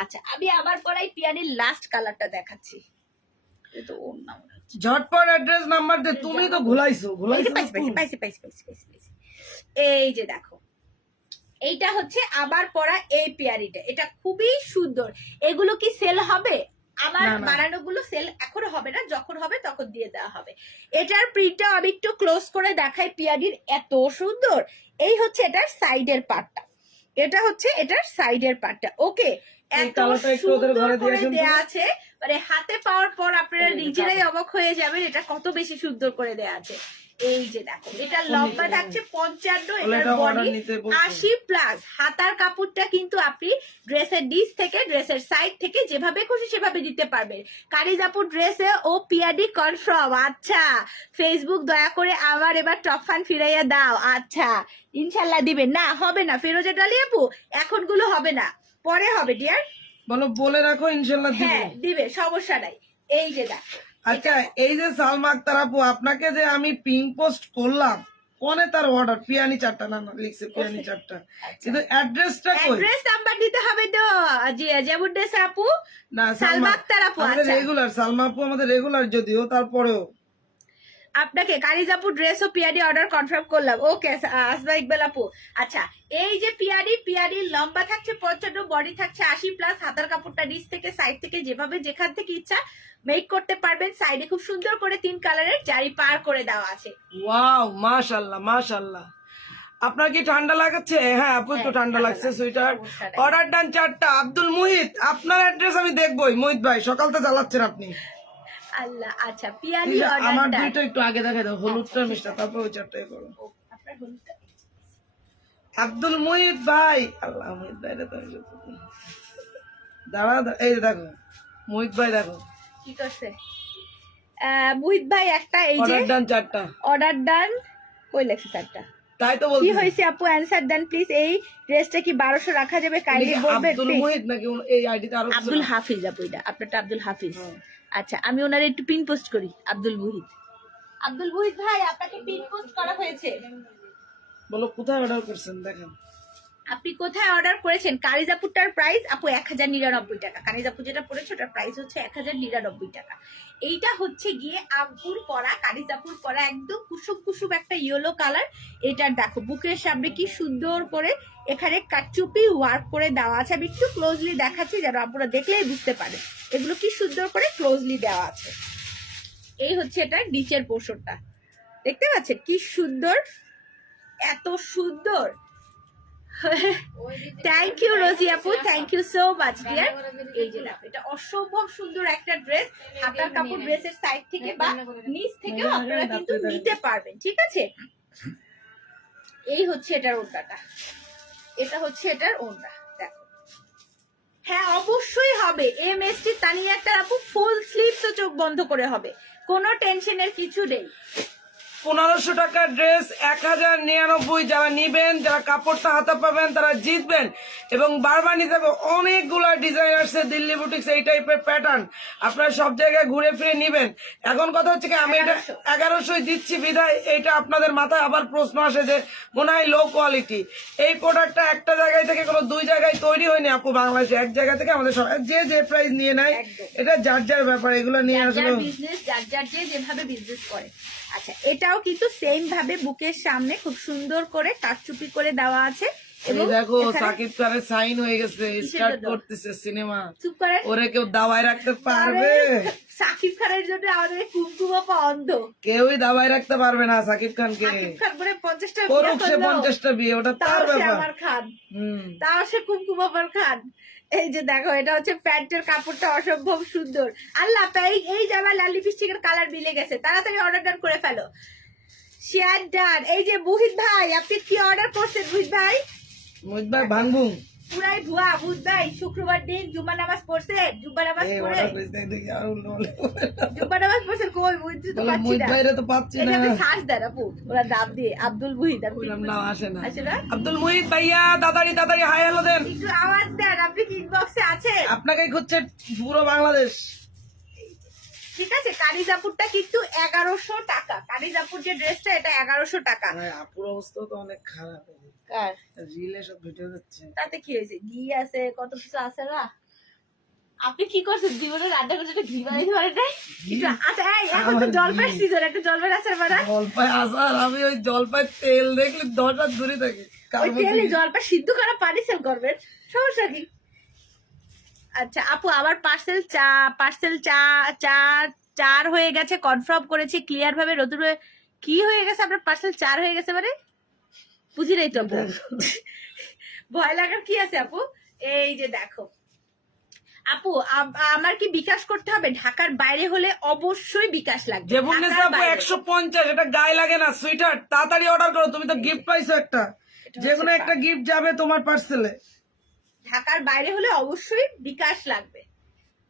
আচ্ছা, আমি আবার পরাই পিয়ানির লাস্ট কালারটা দেখাচ্ছি। এই তো ওর নাম ঝটপট অ্যাড্রেস নাম্বার দে। তুমি তো ঘুলাইছো পাইছি। এই যে দেখো, এইটা হচ্ছে আবার পরা এই পিয়ারিটা, এটা খুবই সুন্দর। এগুলো কি সেল হবে? আমার বানানো গুলো সেল এখনো হবে না, যখন হবে তখন দিয়ে দেওয়া হবে। এটার প্রিন্টটা আমি একটু ক্লোজ করে দেখাই, পিয়ারির এত সুন্দর। এই হচ্ছে এটার সাইডের পার্টটা, এটা হচ্ছে এটার সাইডের পার্টটা। ওকে, এত সুন্দর করে দেয়া আছে, মানে হাতে পাওয়ার পর আপনারা নিজেরাই অবাক হয়ে যাবেন এটা কত বেশি সুন্দর করে দেয়া আছে। এই যে দেখো, এটা লম্বা থাকছে 55, এটার বডি 80 প্লাস। হাতার কাপড়টা কিন্তু আপনি ড্রেসের ডিস থেকে, ড্রেসের সাইড থেকে যেভাবে খুশি সেভাবে দিতে পারবেন। কারিজাপুর ড্রেসে ও পিয়াডি কনফার্ম। আচ্ছা, ফেসবুক দয়া করে আবার এবার টপ ফান ফিরাইয়া দাও। আচ্ছা, ইনশাল্লাহ দিবেন না? হবে না ফেরোজা ডালি আপু, এখন গুলো হবে না, পরে হবে ডিয়ার। বলো, বলে রাখো ইনশাল্লাহ দিবে। হ্যাঁ দিবে, সমস্যা নাই। এই যে দেখো, আচ্ছা, এই যে সালমা আক্তার আপু আপনাকে যে আমি পিং পোস্ট করলাম, কোনে তার অর্ডার পিয়ানি 4টা, না লিখছে পিয়ানি 4টা, কিন্তু অ্যাড্রেসটা কই? অ্যাড্রেস নাম্বার দিতে হবে তো। জেবুড্রেস আপু, না সালমা আক্তার আপু। আমাদের আচ্ছা, রেগুলার সালমা আপু আমাদের রেগুলার, যদিও তারপরেও আপনাকে কারিজাপুর ড্রেস ও পিয়াডি অর্ডার কনফার্ম করলাম। ওকে আসবা ইকবাল আপু। আচ্ছা, এই যে পিয়াডি লম্বা থাকছে 55, বডি থাকছে 80 প্লাস। হাতার কাপড়টা নিচ থেকে সাইড থেকে যেভাবে যেখান থেকে ইচ্ছা মেক করতে পারবেন। সাইডে খুব সুন্দর করে 3 কালারের জারি পার করে দেওয়া আছে। ওয়াও, মাশাআল্লাহ মাশাআল্লাহ। আপনার কি ঠান্ডা লাগাচ্ছে? হ্যাঁ আপু, একটু ঠান্ডা লাগছে। সুইটার অর্ডার ডান 4টা। আব্দুল মুহিত, আপনার অ্যাড্রেস আমি দেখবই। মুহিত ভাই সকালতে চালাচ্ছেন আপনি। আল্লাহ, আচ্ছা পিয়ানি আমার অর্ডার দুইটা একটু আগে দেখাই দাও, হলুদটা মিষ্টা, তারপর ওই 4টাই করো। আপনার হলুদটা আব্দুল মুহিত ভাই, আল্লাহ মুহিত ভাই রে, দাঁড়া, এই দেখো মুহিত ভাই, দেখো কি করছে মুহিত ভাই। একটা এই যে অর্ডার ডান 4টা। অর্ডার ডান কই লেখছে 4টা? তাই তো কি বলছি। হয়েছে আপু, অ্যানসার দেন প্লিজ। এই ড্রেসটা কি 1200 রাখা যাবে? কাইন্ডলি বলবেন আব্দুল মুহিত নাকি এই আইডিতে আরো আব্দুল হাফিজ আপু, এটা আপনারটা আব্দুল হাফিজ। আচ্ছা, আমি ওনার একটু পিন পোস্ট করি। আব্দুল মুহিত ভাই, আপনাকে পিন পোস্ট করা হয়েছে। বলো কোথায় অর্ডার করছেন দেখেন। আপনি কোথায় অর্ডার করেছেন? কারিজাপুরটার প্রাইস আপু 1099 টাকা। কারিজাপু যেটা পড়েছে ওটার প্রাইস হচ্ছে 1099 টাকা। এইটা হচ্ছে গিয়ে আপুর পরা, কারিজাপুর পরা একদম কুসুম কুসুম একটা ইয়েলো কালার। এটার দেখো বুকের সামনে কি সুন্দর করে এখানে কাটচুপি ওয়ার্ক করে দেওয়া আছে। আমি একটু ক্লোজলি দেখাচ্ছি যেন আপনারা দেখলেই বুঝতে পারে এগুলো কি সুন্দর করে ক্লোজলি দেওয়া আছে। এই হচ্ছে এটার নিচের পোর্শনটা, দেখতে পাচ্ছেন কি সুন্দর, এত সুন্দর। থ্যাংক ইউ রোজি আপু, thank you so much dear. এই যে দেখো এটা অসম্ভব সুন্দর একটা ড্রেস। হাতার কাপড় ড্রেসের সাইড থেকে বা নিচ থেকেও আপনারা কিন্তু নিতে পারবেন, ঠিক আছে। এই হচ্ছে এটার ওড়নাটা, এটা হচ্ছে এটার ওড়না দেখো। হ্যাঁ অবশ্যই হবে। এমএসটি তানিয়া একটা আপু ফুল স্লিভ তো চোখ বন্ধ করে হবে, কোনো টেনশনের কিছু নেই। 1500 টাকার ড্রেস 1099। যারা নিবেন, যারা কাপড়টা হাতে পাবেন তারা জিতবেন। এবং বারবার নিতে হবে, অনেকগুলো ডিজাইন আসছে দিল্লি বুটিক্স এই টাইপের প্যাটার্ন, আপনারা সব জায়গায় ঘুরে ফিরে নিবেন। এখন কথা হচ্ছে কি আমি এটা 1100 দিচ্ছি বিধায় এইটা আপনাদের মাথায় আবার প্রশ্ন আসে যে মনে হয় লো কোয়ালিটি। এই প্রোডাক্টটা একটা জায়গায় থেকে কোনো দুই জায়গায় তৈরি হয়নি আপু, বাংলাদেশে এক জায়গা থেকে আমাদের সব যে যে প্রাইস নিয়ে নেয়, এটা যার যার ব্যাপার, এগুলো নিয়ে আসলে বিজনেস যার যার যে যেভাবে বিজনেস করে। আচ্ছা এটাও কিন্তু সেম ভাবে বুকের সামনে খুব সুন্দর করে কাটচুপি করে দেওয়া আছে। এবং দেখো সাকিব খানের সাইন হয়ে গেছে, স্টার্ট করতেছে সিনেমা। চুপ করে, ওরে কেউ দাবায় রাখতে পারবে? সাকিব খানের জন্য আমাদের কুমকুম আপা অন্ধ, কেউই দাবায় রাখতে পারবে না সাকিব খানকে। সাকিব খান বলে 50টা করুক সে 50টা বিয়ে, ওটা তার ব্যাপার। আমার খান তাও সে কুমকুম আপার খান। এই যে দেখো এটা হচ্ছে প্যান্টের কাপড়টা অসম্ভব সুন্দর। আল্লাহ এই জামা লাল লিপস্টিকের কালার মিলে গেছে, তাড়াতাড়ি অর্ডার ডান করে ফেলো, শেয়ার ডান। এই যে মুহিত ভাই আপনি কি অর্ডার করছেন? মুহিত ভাই ভাঙবু পুরাই ভুয়া। মুহিত ভাই শুক্রবার দিন জুম্মা নামাজ পড়ছেন? জুম্মা নামাজ পড়ে জুম্মা নামাজ পড়ছেন কই? মুহিত তো পাচ্ছি মুহিত না, ভাইরে তো পাচ্ছি না। এটাতে সার্চ দেন আপু, ওরা দাম দিয়ে আব্দুল মুহিত নাম আসে না। আসে না? আব্দুল মুহিত ভাইয়া তাড়াতাড়ি তাড়াতাড়ি হাই হ্যালো দেন, একটু আওয়াজ দেন। আপনি কি ইনবক্সে আছেন? আপনাকেই খুঁজছে পুরো বাংলাদেশ। ঠিক আছে কারিজাপুরটা কিন্তু 1100 টাকা। কারিজাপুর যে ড্রেসটা এটা 1100 টাকা। আপুর অবস্থা তো অনেক খারাপ, কার রিলে সব ভিডিও যাচ্ছে। তাতে কি হয়েছে? ঘি আছে, কত কিছু আছে না। আপনি কি করছেন জীবনে? রান্না করতে একটা ঘি বানাইতে পারেন নাই? আচ্ছা এখন তো জলপাই সিজন, একটা জলপাই আচার বানা। জলপাই আচার, আমি ওই জলপাই তেল দেখলে 10 হাত দূরে থাকে। ওই তেলে জলপাই সিদ্ধ করা পানি সেল করবেন, সমস্যা কি? আচ্ছা আপু আবার পার্সেল চার হয়ে গেছে, কনফার্ম করেছি ক্লিয়ার ভাবে। নতুন কি হয়ে গেছে আপনার? পার্সেল 4 হয়ে গেছে মানে বুঝি নাই তো আপু। ভয় লাগার কি আছে আপু? এই যে দেখো আপু আমার কি বিকাশ করতে হবে? ঢাকার বাইরে হলে অবশ্যই বিকাশ লাগবে। জেবুন্নেসা আপু 150, এটা গায়ে লাগে না সুইটার, তাড়াতাড়ি অর্ডার করো। তুমি তো গিফট পাইছো একটা, যেকোনো একটা গিফট যাবে তোমার পার্সেলে। ঢাকার বাইরে হলে অবশ্যই বিকাশ লাগবে।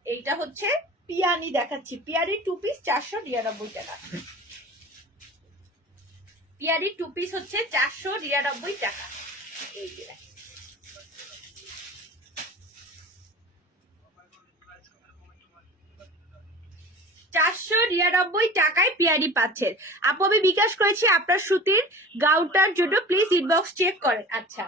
এইটা হচ্ছে পিয়ানি দেখাচ্ছি, পিয়ারি 2 পিস 499 টাকা। পিয়ারি 2 পিস হচ্ছে 499 টাকা। এই যে 499 টাকায় পিয়ারি পাচ্ছেন। আপু আমি বিকাশ করেছি আপনার সুতির গাউনটার জন্য, প্লিজ ইনবক্স চেক করেন। আচ্ছা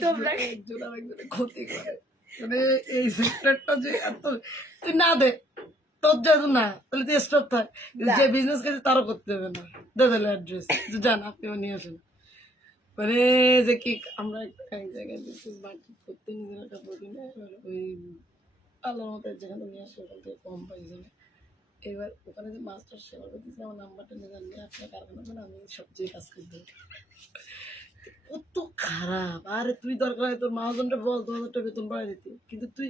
তোমরা ক্ষতি করে মানে এই সেক্টরটা যে এত, তুই না দে তোর যেহেতু না তাহলে তুই স্টপ থাক, যে বিজনেস করছে তারও করতে হবে না। দে দিলে অ্যাড্রেস জান, আপনিও নিয়ে আসেন। মানে যে কি আমরা এক জায়গায় করতে নিজের একটা বলি না, ওই আল্লাহ মতো যেখানে নিয়ে আসে ওখান থেকে কম পাইছে না। এবার ওখানে যে মাস্টার সেবা করতেছে আমার নাম্বারটা নিয়ে জানলে আপনার কারখানা মানে আমি সবচেয়ে কাজ করতে কত খারাপ। আরে তুই দরকার হয় তোর মহাজনটা বল 2000 বেতন বাড়াই দিতে, কিন্তু তুই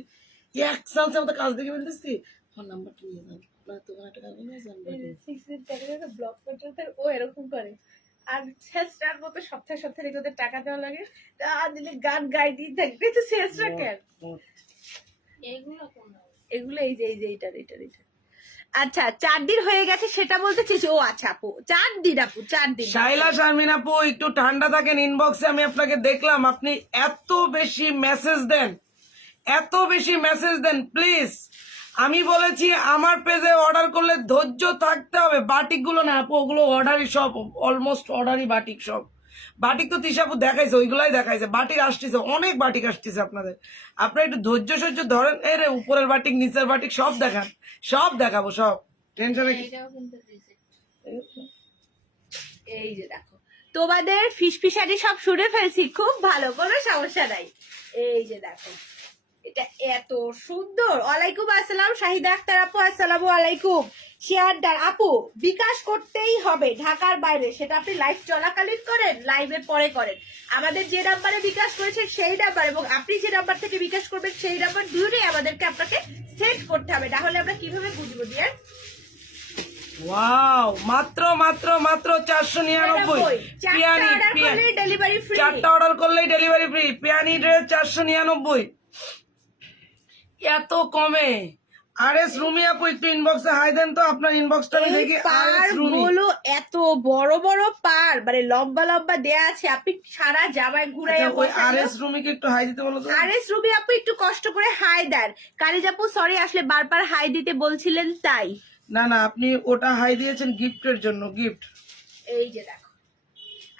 এক সালসে আমাদের কাজ দেখে বলতেছি আমার নাম্বারটা নিয়ে যান, আপনার তোমার একটা কারখানা আছে ব্লক করতে ও এরকম করে। আর শেষটার মতো সপ্তাহে সপ্তাহে ওদের টাকা দেওয়া লাগে, তা দিলে গান গাই দিয়ে থাকবে তো শেষটা কেন? এগুলো এই যে এইটার আচ্ছা 4 দিন হয়ে গেছে সেটা বলতে চেয়েছি। ও আচ্ছা আপু 4 দিন, আপু 4 দিন। শাইলা শারমিন আপু একটু ঠান্ডা থাকেন, ইনবক্সে আমি আপনাকে দেখলাম আপনি এত বেশি মেসেজ দেন, এত বেশি মেসেজ দেন প্লিজ। আমি বলেছি আমার পেজে অর্ডার করলে ধৈর্য থাকতে হবে। বাটিক গুলো না আপু, ওগুলো অর্ডারই সব, অলমোস্ট অর্ডারই বাটিক সব। বাটিক তো তিশাপু দেখাইছে, ওইগুলাই দেখাইছে। বাটিক আসতেছে, অনেক বাটিক আসতেছে আপনাদের। আপনারা একটু ধৈর্য সহ্য ধরেন। এই রে, উপরের বাটিক নিচের বাটিক সব দেখান, সব দেখাবো, সব টেনশনে কি। এই যে দেখো তোমাদের ফিসফিসানি সব শুনে ফেলছি, খুব ভালো, কোনো সমস্যা নাই। এই যে দেখো এটা এত সুন্দর। ওয়ালাইকুম আসসালাম শাহিদা আক্তার আপু, আসসালামু আলাইকুম। শেয়ারদার আপু, বিকাশ করতেই হবে ঢাকার বাইরে, সেটা আপনি লাইভ চলাকালীন করেন, লাইভের পরে করেন। আমাদের যে নাম্বারে বিকাশ করেছেন সেই নাম্বার এবং আপনি যে নাম্বার থেকে বিকাশ করবেন সেই নাম্বার দুটোই আমাদেরকে আপনাকে সেট করতে হবে, না হলে আমরা কিভাবে বুঝবো দিয়ে। ওয়াও, মাত্র মাত্র মাত্র 499। পিয়ানি, ডেলিভারি ফ্রি, 4টা অর্ডার করলেই ডেলিভারি ফ্রি। পিয়ানি ড্রেস 499, এত কমে। আরএস রুমি আপু একটু ইনবক্সে হাই দেন তো, আপনার ইনবক্সটা আমি দেখি। আরএস রুমি গুলো এত বড় বড় পার, মানে লম্বা লম্বা দেয়া আছে, আপনি সারা জামায় ঘুরাইয়া ওই আরএস রুমিকে একটু হাই দিতে বলো তো। আরএস রুবি আপু একটু কষ্ট করে হাই দেন। কারিজ আপু সরি, আসলে বারবার হাই দিতে বলছিলেন তাই। না না, আপনি ওটা হাই দিয়েছেন গিফটের জন্য, গিফট। এই যে দেখো,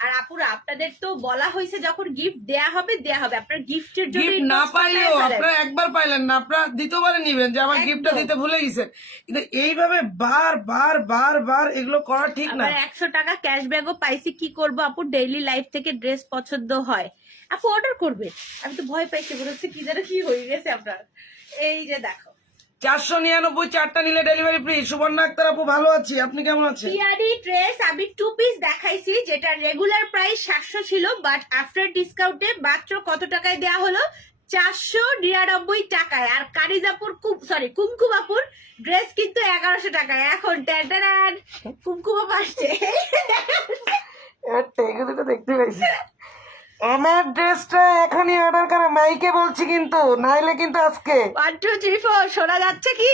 আর আপুরা আপনাদের তো বলা হয়েছে যখন গিফট দেয়া হবে আপনার গিফটের জন্য গিফট না পাইলেও আপনারা একবার পাইলেন না, আপনারা দ্বিতীয়বারে নিবেন যে আমার গিফটটা দিতে ভুলে গেছেন। কিন্তু এইভাবে বার বার বার বার এগুলো করা ঠিক না। 100 টাকা ক্যাশব্যাকও পাইছি, কি করব আপু, ডেইলি লাইফ থেকে ড্রেস পছন্দ হয়, আপু অর্ডার করবে। আমি তো ভয় পাইছি, মনে হচ্ছে কি যেন কি হয়ে গেছে আপনার। এই যে দেখো 499, 4টা নিলে ডেলিভারি ফ্রি। সুবর্ণা আক্তার আপু ভালো আছি, আপনি কেমন আছেন? পিয়ারি ড্রেস আমি 2 পিস দেখাইছি, যেটা রেগুলার প্রাইস 700 ছিল, বাট আফটার ডিসকাউন্টে মাত্র কত টাকায় দেয়া হলো, 499 টাকায়। আর কারিজাপুর কুমকুমাপুর ড্রেস কিন্তু 1100 টাকায়। এখন ট্যাটারান কুমকুমা আসছে। দেখতে পাইছি। আমার ড্রেসটা এখনই অর্ডার করে মাইকে বলছি, কিন্তু নাইলে কিন্তু আজকে 1 2 3 4 শোনা যাচ্ছে কি?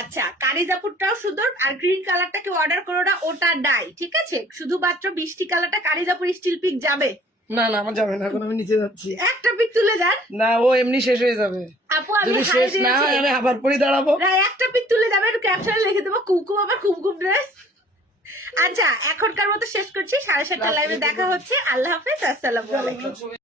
আচ্ছা, কারিজাপুরটাও সুন্দর। আর গ্রিন কালারটা কেউ অর্ডার করো না, ওটা নাই, ঠিক আছে? শুধুমাত্র বৃষ্টি কালারটা কারিজাপুর স্টিল পিক যাবে। না না, আমার যাবে না, এখন আমি নিচে যাচ্ছি। একটা পিক তুলে যান না, ও এমনি শেষ হয়ে যাবে। আপু আমি যদি হাই শেষ না দিয়েছি, হয় আমি আবার পরে দাঁড়াবো। না একটা পিক তুলে যাবেন, ক্যাপশনে লিখে দেবো কুমকুম, আবার কুমকুম ড্রেস। আচ্ছা, এখনকার মতো শেষ করছি। 7:30 লাইভে দেখা হচ্ছে। আল্লাহ হাফেজ, আসসালামু আলাইকুম।